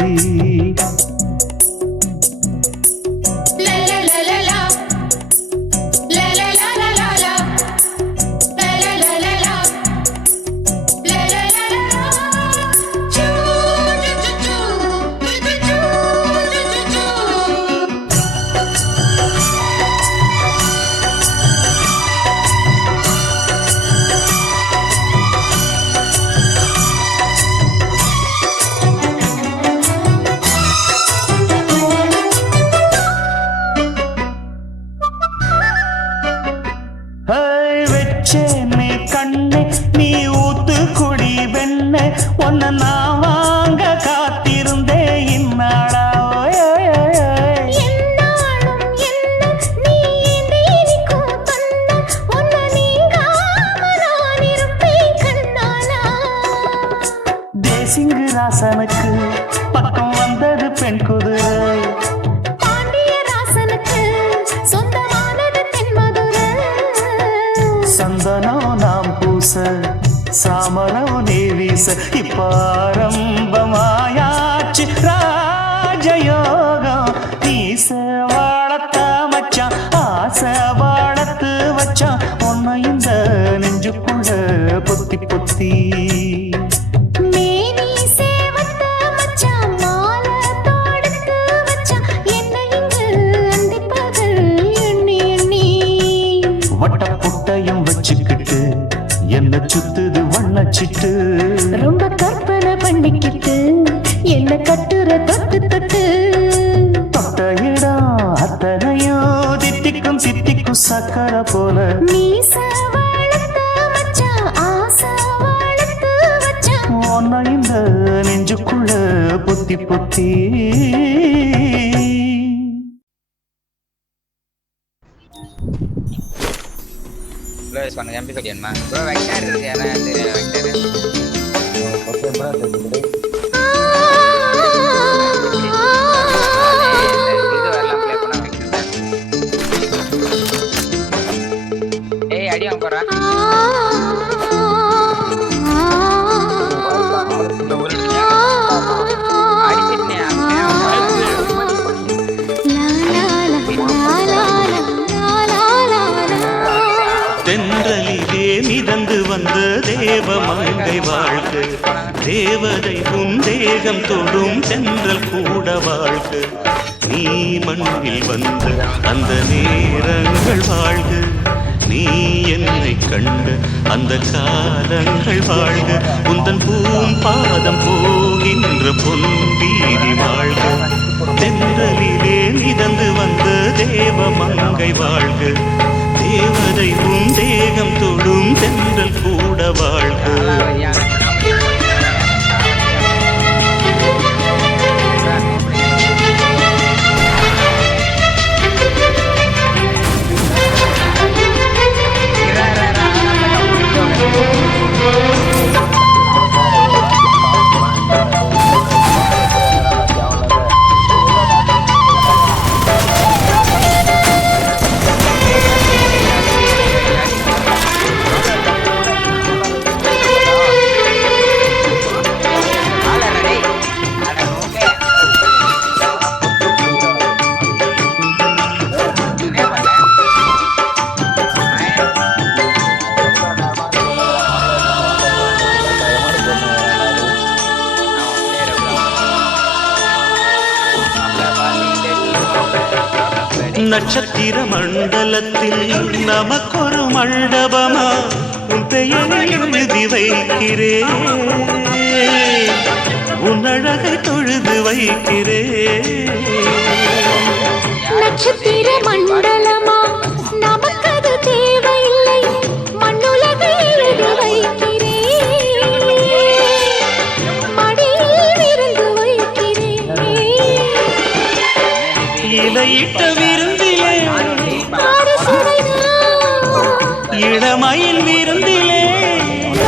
நீ ஊத்து குடி வெண்ண ஒன்ன நான் வாங்க காத்திருந்தே இந்நாளா என்னாலும் என்ன நீ நீக்கும் தந்த ஒன்ன நீங்காம நான் இருப்பேன் கண்ணாலா. தேசிங்கு ராசனுக்கு பக்கம் வந்தது பெண் குதிரை பாண்டிய ராசனுக்கு சொந்தமானது தென்மதுரை. சந்தனம் நாம் பூச சாமரம் நீ வீச இப்ப ஆரம்பமாயாச்சு ராஜயோகம். நீச வாழத்த மச்சான் ஆசை வாழத்து வச்சான் உன்னை இந்த நெஞ்சுக்குள்ள பொத்தி பொத்தி. மேனி சேவத்த மச்சான் மாலை தொடுத்து வச்சான் என்னை இங்கு அந்திப்பகல் எண்ணி எண்ணி. வட்ட புட்டையும் வச்சுக்கிட்டு என்ன சுத்துது வண்ணச்சிட்டு. ரொம்ப கற்பனை பண்ணிக்கிட்டு என்ன கட்டுற தொட்டு தொட்டு. தொட்ட இடம் அத்தனையும் தித்திக்கும் தித்திக்கும் சக்கரை போல. மீச வளர்த்த மச்சான் ஆசை வளர்த்து வச்சான். உன்னை இந்த நெஞ்சுக்குள்ள பொத்தி பொத்தி. ப்ளோஸ் பண்ணுங்க எம்பி சொல்லியன்மா ப்ரோ வெக்டர் இருக்கு ஏன்னா தெரியும் வெக்டர் ஓகே ப்ரோ தெரியுது. இது வரலாம் ப்ளே பண்ண வெக்டர். ஏய் அடி வாங்க போறா அடிச்சிட்டே தென்றலிலே மிதந்து வந்த தேவ மங்கை வாழ்க. தேவதை உன் தேகம் தொடும் தென்றல் கூட வாழ்க. நீ மண்ணில் வந்த அந்த நேரங்கள் வாழ்க. நீ என்னை கண்ட அந்த காலங்கள் வாழ்க. உந்தன் பூம் பாதம் போகின்ற பொன் வீதி வாழ்க. தென்றலிலே மிதந்து வந்த தேவ மங்கை வாழ்க. தேவதை உன் தேகம் தொடும் தென்றல் கூட வாழ்க. நட்சத்திர மண்டலத்தில் நமக்கொரு மண்டபமா உன் பெயரை எழுதி வைக்கிறேன். உன் அழகை தொழுது வைக்கிறேன். நட்சத்திர மண்டலமா நமக்கது தேவையில்லை மண்ணுலகை எழுதி வைக்கிறேன். மடியில் இருந்து வைக்கிறேன். இலையிட்ட விருந்திலே ஆறு சுவைதான் இளமயில் விருந்திலே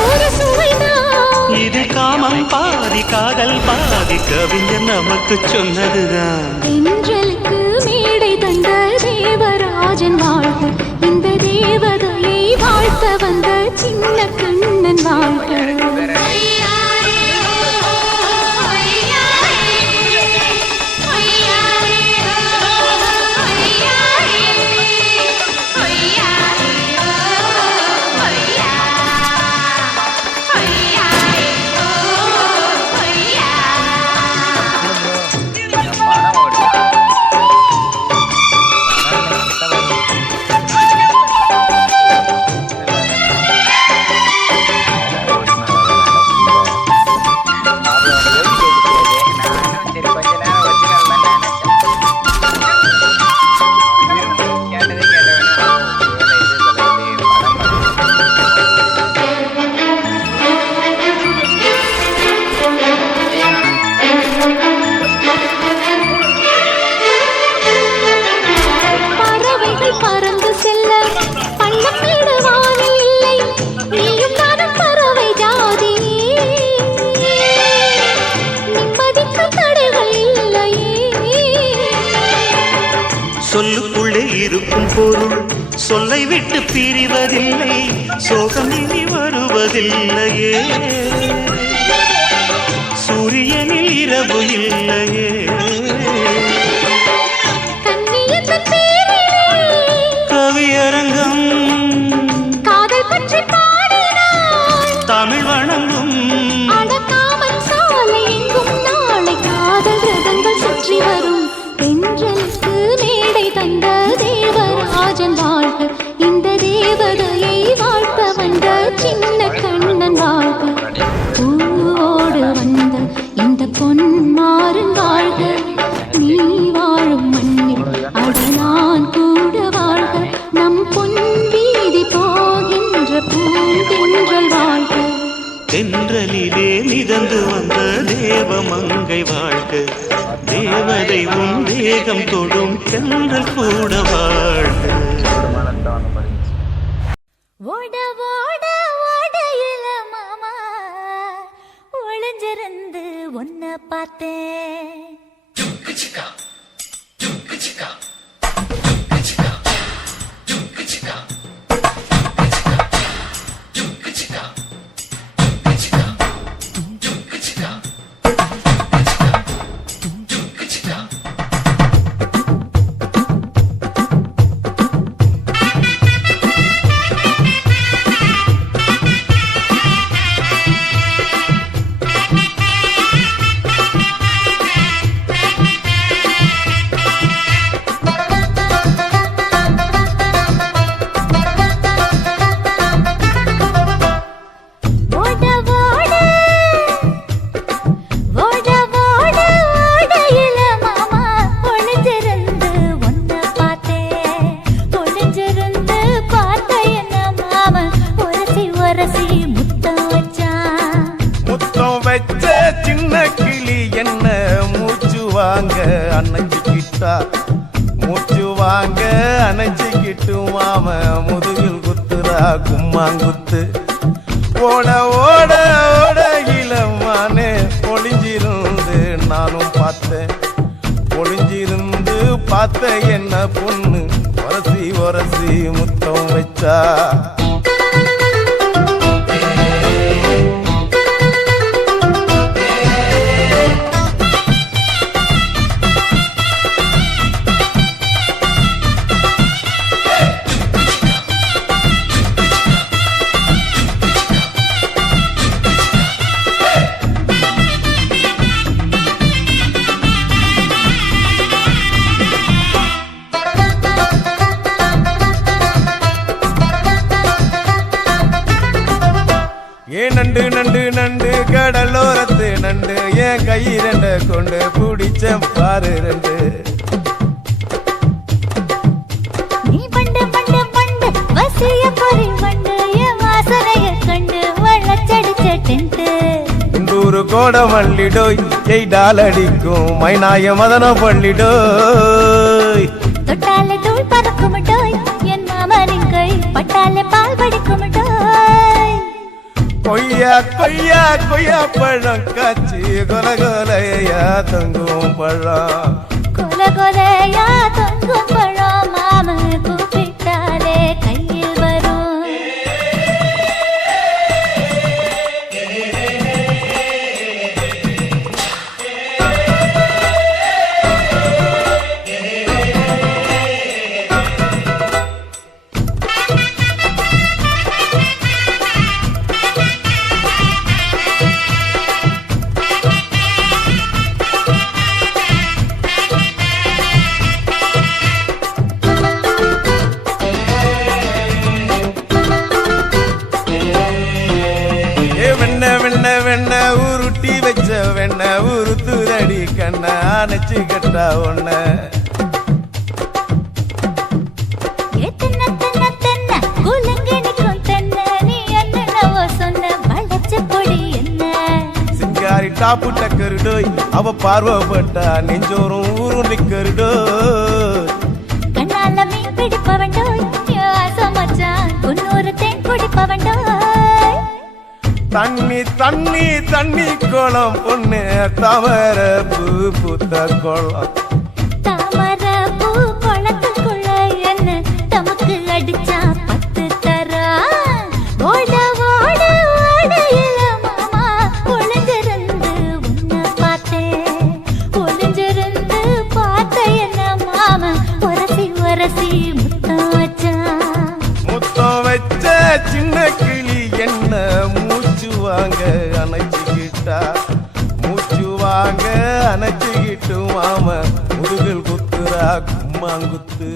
ஒரு சுவைதான். இது காமம் பாதி காதல் பாதி கவிஞர் நமக்கு சொன்னதுதான். தென்றலுக்கு மேடை தந்த தேவராஜன் வாழ்க. இந்த தேவதையை வாழ்த்த வந்த சின்ன கண்ணன் வாழ்க. விட்டு பிரிவதில்லை, சோகம் இனி வருவதில்லையே, சூரியனில் இரவு இல்லையே. கவியரங்கம் காதல் பற்றி பாடினாள், தமிழ் வணங்கும் அடக்காமல் சாலை எங்கும் நாளை காதல் ரதங்கள் சுற்றி வரும். பெண்களுக்கு மேடை தந்த தேவராஜன் வாழ்க, இந்த தேவதையை வாழ்த்த வந்த சின்ன கண்ணன் வாழ்க. பூவோடு வந்த இந்த பொன்மாறன் வாழ்க, நீ வாழும் மண்ணில் அட நான் கூட வாழ்க. நம் பொன் வீதி போகின்ற பூந்தென்றல் வாழ்க. தென்றலிலே மிதந்து வந்த தேவமங்கை வாழ்க, தேவதை உன் வேகம் தொடும் தென்றல் கூட வாழ்க. ஓட ஓட ஓடையில மாமா ஒளிஞ்சிருந்து உன்னை பார்த்தேன். மூச்சு வாங்க அணைச்சிக்கிட்டு மாம முதுகில் குத்துரா கும்மாங்குத்து. ஓட ஓட ஓட இளமானே ஒளிஞ்சிருந்து நானும் பார்த்தேன், ஒளிஞ்சிருந்து பார்த்த என்ன பொண்ணு ஒரசி ஒரசி முத்தம் வச்சா. நண்டு நண்டு நண்டு கடலோரத்து நண்டு என் கையிரண்ட கொண்டு பிடிச்ச பாரு ரெண்டு. நீ பண்டு பண்டு பண்டு வசிய பொறி பண்டு என் வாசனைய கண்டு வள்ளச்சடிச்ச டென்ட். நூறு கோட மல்லிடோய் எய்டால் அடிக்கும் மைனாய மதன பள்ளிடோய். தொட்டாலே தூள் பறக்கும் டோய் என் மாமனின் கை பட்டாலே பால் படிக்கும் டோய். கொய்யா கொய்யா கொய்யா பழம் காய்ச்சி கொல கொலையா தொங்கும் பழம். கொல கொலையா தொங்கும் பழம் மாம கூப்பிட்டாலே கையில் வரும். வெண்ண உருட்டி வச்ச வெண்ண உருத்துதடி கண்ண அணைச்சு கட்டா ஒண்ண. சிங்காரி டாப்பு டக்கருடோய் அவ பார்வப்பட்டா நெஞ்சோறும் ஊரும் நிக்கருடோய். கண்ணால மீன் பிடிப்பவண்டோய் ஆசமச்சான் பொன்னூறு தேன் குடிப்பவண்டோய். தண்ணி தண்ணி தண்ணி கோலம் பொண்ணு தாமர பூ பூத்த கோலம். தாமர பூ குளத்துக்குள்ள என்ன தமக்கு அடிச்சா சின்ன கிளி என்ன மூச்சு வாங்க அணைச்சிக்கிட்டா மூச்சு வாங்க அணைச்சிக்கிட்டு மாம முதுகில் குத்துரா கும்மாங்குத்து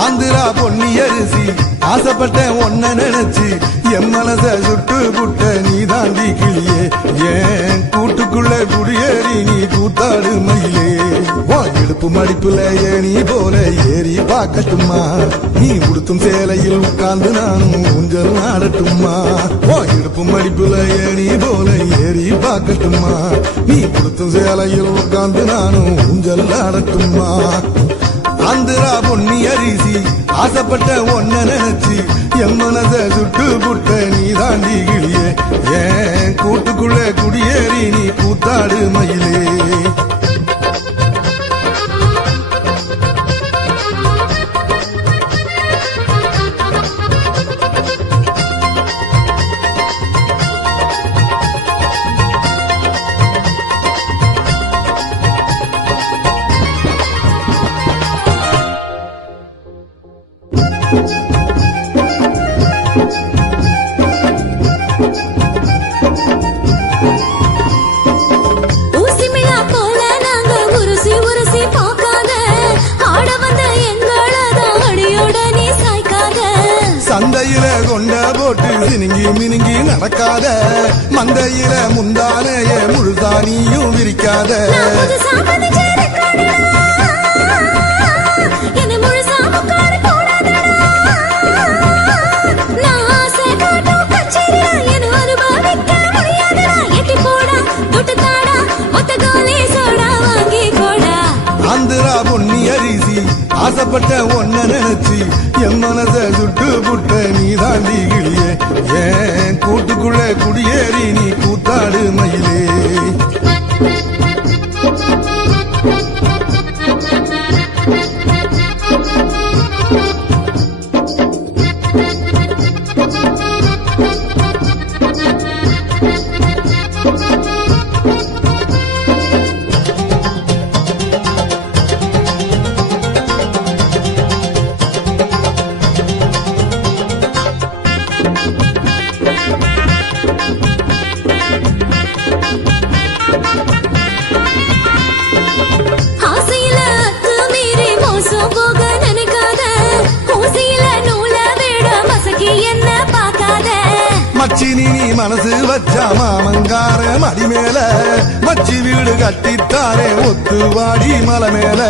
ஆந்திரா பொன்னி அரிசி ஆசைப்பட்டேன் ஒன்ன நினைச்சு என் மனச சுட்டு புட்ட நீ தாண்டி கிளியே ஏன் கூட்டுக்குள்ள குடியேறி நீ கூத்தாடு மயிலே இடுப்பு மடிப்புல ஏணி போல ஏறி பார்க்கட்டுமா நீ உடுத்தும் சேலையில் உட்கார்ந்து நானும் ஊஞ்சல் ஆடட்டுமா இடுப்பு மடிப்புல ஏணி போல ஏறி பார்க்கட்டுமா நீ உடுத்தும் சேலையில் உட்கார்ந்து நானும் ஊஞ்சல் ஆடட்டுமா ஆந்திரா பொன்னி அரிசி ஆசைப்பட்ட ஒன்ன நினைச்சு என் மனச சுட்டு புட்ட நீ தாண்டி கிளியே ஏன் கூட்டுக்குள்ள குடியேறி நீ கூத்தாடு மயிலே சந்தையில கொண்ட போட்டு சினுங்கி மினுங்கி நடக்காத மந்தையில முந்தானைய முழுதானியும் விரிக்காத ஆந்திரா பொன்னி அரிசி ஆசைப்பட்ட ஒன்ன நினைச்சு என் மனச சுட்டு புட்ட நீ தாண்டி கிளியே ஏன் கூட்டுக்குள்ள குடியேறி நீ கூத்தாடு மயிலே மச்சி நீ மனசு வச்சா மாமங்கார மடி மேல மச்சி வீடு கட்டித்தாரே ஒத்து வாடி மலை மேல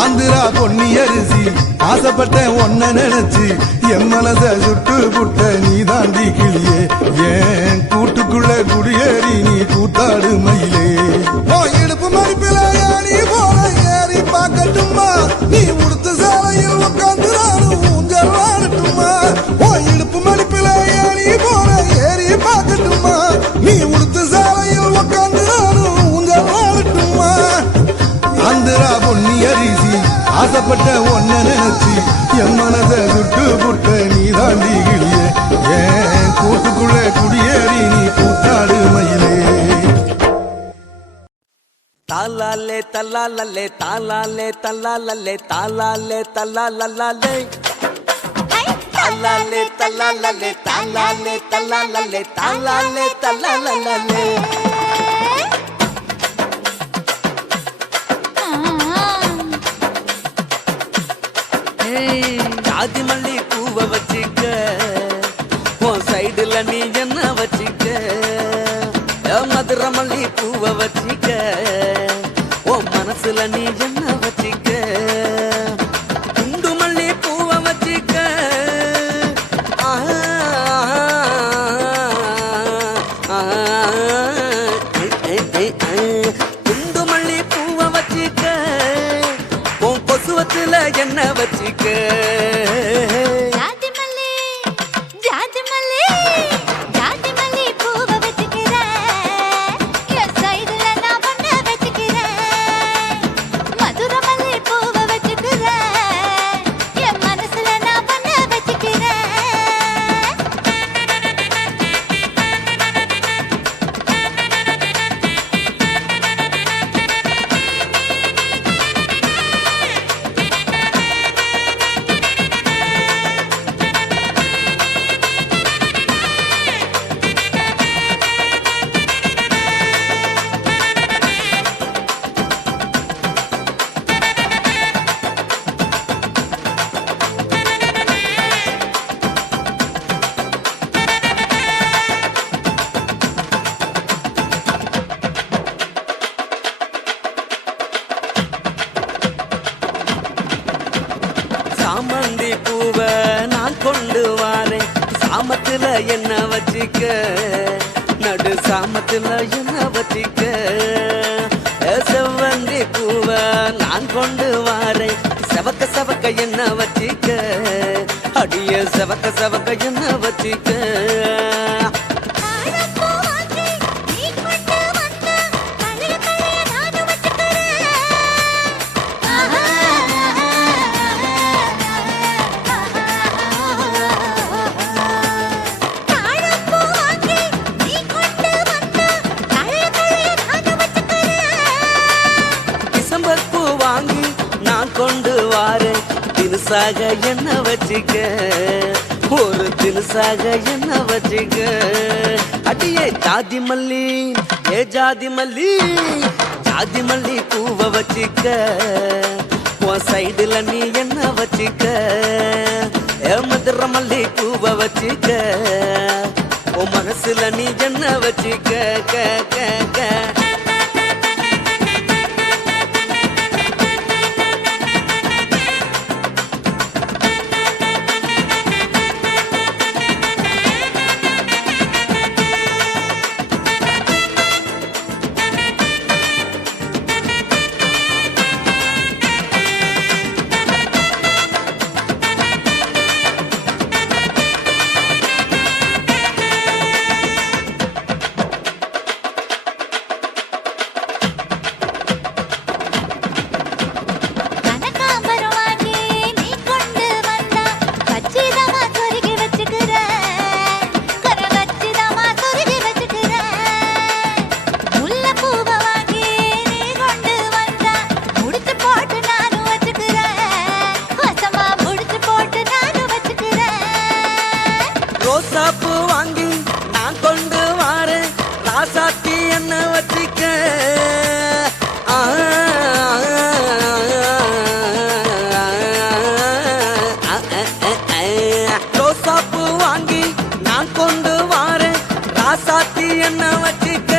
ஆந்திரா பொன்னி அரிசி ஆசைப்பட்ட ஒன்ன நினைச்சு என் மனச சுட்டு புட்ட நீ தாண்டி கிளியே ஏன் கூட்டுக்குள்ள குடியேறி நீ கூத்தாடு மயிலே இடுப்பு மடிப்பில ஏறி போல ஏறி பார்க்கட்டுமா நீ உடுத்த சாலையில் உட்கார்ந்து நானும் ஊஞ்சல் ஆடட்டுமா இடுப்பு மடிப்பில ஏறி போல ஏறி பார்க்கட்டுமா நீ உடுத்த சாலையில் உட்கார்ந்து நானும் ஊஞ்சல் ஆடட்டுமா ஆந்திரா பொன்னி அரிசி ஆசைப்பட்ட ஒன்ன நினைச்சு என் மனச சுட்டு புட்ட நீ தாண்டி கிளியே ஏன் கூட்டுக்குள்ள குடியேறி நீ கூத்தாடு மயிலே தாலாலே தல்லாலே தாலாலே தல்லாலே தாலாலே தல்லாலே தாலாலே தல்லாலே தாலாலே தல்லாலே தாலாலே தல்லாலே ஜாதி மல்லி பூவை வச்சிக்க உன் சைடுல நீ என்ன வச்சிக்க மதுரை மல்லி பூவை வச்சிக்க உன் மனசுல நீ என்ன வச்சிக்க குண்டு மல்லி பூவை வச்சிக்க ஆ என்ன வச்சிக்க. ஜாதி மல்லி ஜாதி மல்லி ஜாதி மல்லி பூவை வச்சுக்கிறேன் என் சைடுல நான் பொண்ண வச்சுக்கிறேன். மதுரை மல்லி பூவை வச்சுக்கிறேன் என் மனசுல நான் பொண்ண வச்சுக்கிறேன். சாமந்தி பூவை நான் கொண்டு வாரேன் சாமத்துல என்ன வச்சிக்க. நடு சாமத்துல என்ன வச்சிக்க. செவ்வந்தி பூவை நான் கொண்டு வாரேன் செவக்க செவக்க என்ன வச்சிக்க. அடிய செவக்க செவக்க என்ன வச்சிக்க. டிசம்பர் பூ வாங்கி நான் கொண்டு வாரேன் தினுசாக என்ன வச்சிக்க. ஒரு தினுசாக என்ன வச்சிக்க. அடியே ஜாதி மல்லி ஏ ஜாதி மல்லி ஜாதி மல்லி பூவை வச்சிக்க. உன் சைடுல நீ என்ன வச்சிக்க. ஏ மதுரை மல்லி பூவை வச்சிக்க. உன் மனசுல நீ என்ன வச்சிக்க. க க க ரோசாப்பூ வாங்கி நான் கொண்டு வாரேன் ராசாத்தி என்ன வச்சிக்க. ரோசாப்பூ வாங்கி நான் கொண்டு வாரேன் ராசாத்தி என்ன வச்சிக்க.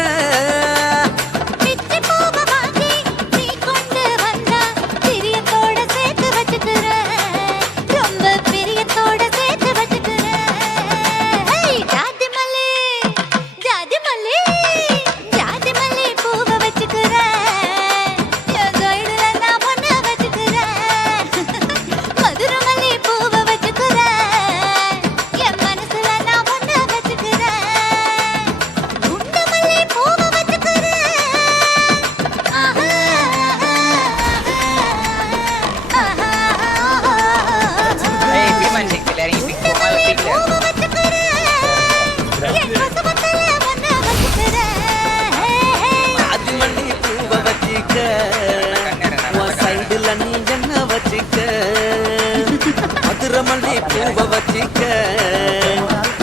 மதுரை மல்லி பூவை வச்சிக்க.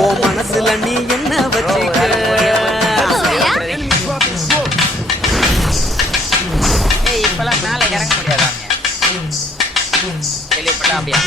உன் மனசுல நீ என்ன வச்சிக்க. இப்பெல்லாம் மேல இறங்க முடியாதாங்க வெளியப்பட்டா அப்படியா.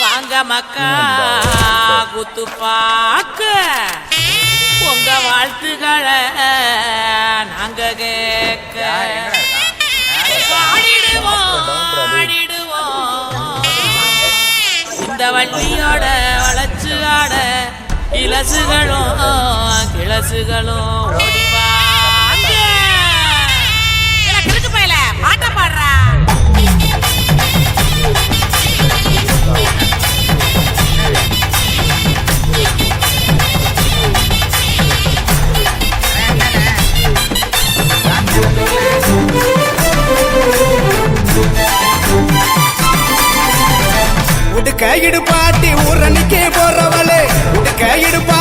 வாங்க மக்கா குத்து பாக்க உங்க வாழ்த்துக்களை நாங்க கேட்க ஆடிடுவோம் இந்த வள்ளியோட வளர்ச்சி ஆட இலசுகளும் கிளசுகளும் ஓடிவாங்க கிழக்கு பயில பாட்ட பாடுறா உடுக்க இடுப்பாட்டி ஊரணிக்கு போறவளே உடுக்க இடுப்பா